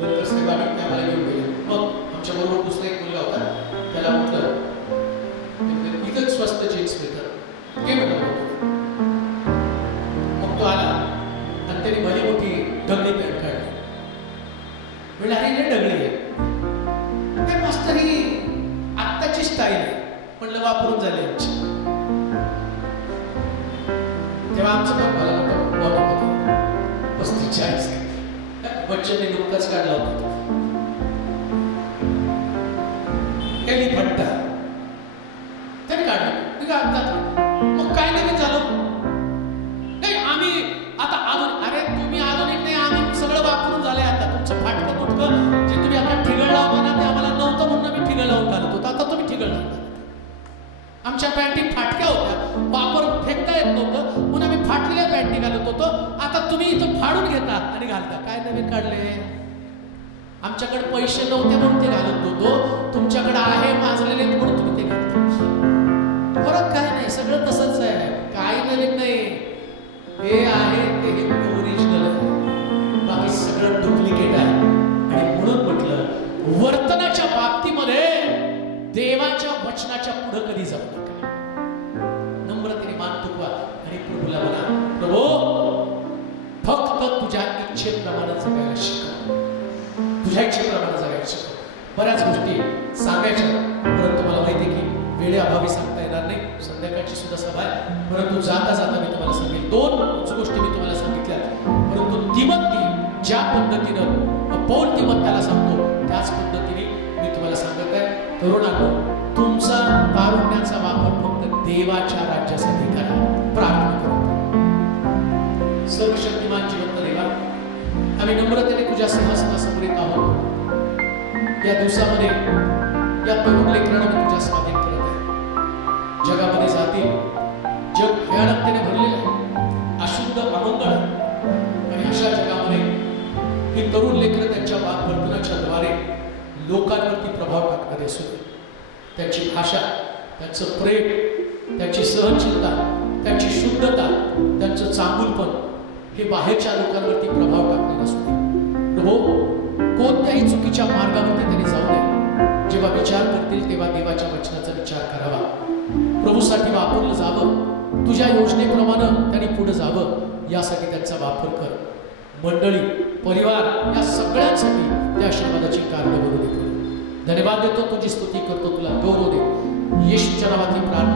बनकर साहेब आम्ही आम्हाला घेऊन गेले. मग आमच्या बरोबर दुसरा एक मुलगा होता. त्याला म्हटलं इथंच स्वस्त जीन्स मिळतात हे म्हटलं. मग तो आला आणि त्याने भली मोठी ढगली पॅन्ट काढली. म्हणजे अरे हे ढगली आहे काय मस्त, ही आत्ताची स्टाईल आहे म्हणलं, वापरून झाली आमची. तेव्हा आमचं पण मला होतं 35-40 बच्चनने नुकताच काढला होता. त्याने फट्टा त्याने काढला. मग काय नवीन झालं नाही. आम्ही आता अजून अरे तुम्ही आधुनिक नाही, आम्ही सगळं वापरून झालंय. आता तुमचं फाटकं तुटकं जे तुम्ही आता ठिगळ लावता ना ते आम्हाला नव्हतं म्हणून मी ठिगळ लावून घालत होतो. आता तुम्ही ठिगळ लावता. आमच्या पॅन्टी फाटक्या होत्या, वापर फेकता येत नव्हतं म्हणून आम्ही फाटलेल्या पॅन्टी घालत होतो. आता तुम्ही इथं फाडून घेता आणि घालता. काय नवीन काढले. आमच्याकडे पैसे नव्हते म्हणून ते घालत होतो, तुमच्याकडे आहे माजलेले म्हणून तुम्ही ते घालता. फरक काय नाही, सगळं तसंच आहे. काही नवीन नाही. हे आहे ते ओरिजिनल आहे, बाकी सगळं डुप्लिकेट आहे. आणि म्हणून म्हटलं वर्तनाच्या बाबतीमध्ये देवाच्या वचनाच्या पुढे कधी जाऊ नका. नम्रतेने मान तुकवा आणि प्रभूला म्हणा, प्रभू फक्त तुझ्या इच्छेप्रमाणे जगायला शिकव, तुझ्या इच्छेप्रमाणे जगायला शिकव. बऱ्याच गोष्टी सांगायच्या परंतु मला माहिती की वेळेअभावी सांगता येणार नाही. संध्याकाळची सुद्धा सभा आहे, परंतु जाता जाता मी तुम्हाला सांगेन 2 गोष्टी मी तुम्हाला सांगितल्या. परंतु तिमोथी ज्या पद्धतीनं पौल तिमोथीला सांगतो त्याच पद्धतीने मी तुम्हाला सांगत आहे. तरुणांनो, तुमचा तारुण्याचा वापर फक्त देवाच्या राज्यासाठी करा. प्रार्थना करा. सर्वशक्तिमान जिवंत देवा, आम्ही नम्रतेने तुझ्या सिंहासनासमोर येत आहोत. या दिवसामध्ये या तरुण लेकरांना मी तुझ्या स्वाधीन करत आहे. जगामध्ये जातील, जग भयानकतेने भरलेलं आहे, अशुद्ध अमंगळ, आणि अशा जगामध्ये ही तरुण लेकरं त्यांच्या वर्तनाच्या द्वारे लोकांवरती प्रभाव टाकणारे असू दे. त्यांची भाषा, त्यांचं प्रेम, त्यांची सहनशीलता, त्यांची शुद्धता, त्यांचं चांगुलपण हे बाहेरच्या लोकांवरती प्रभाव टाकणारे असू दे. प्रभू, कोणत्याही चुकीच्या मार्गावरती त्यांनी जाऊ नये. जेव्हा विचार करतील तेव्हा देवाच्या वचनाचा विचार करावा. प्रभूसाठी वापरलं जावं, तुझ्या योजनेप्रमाणे त्यांनी पुढे जावं यासाठी त्यांचा वापर कर. मंडळी, परिवार या सगळ्यांसाठी त्या आशीर्वादाची कारण बनवून देतो. धन्यवाद देतो, तुझी स्तुती करतो, तुला गौरव देतो. येशूच्या नावात प्रार्थना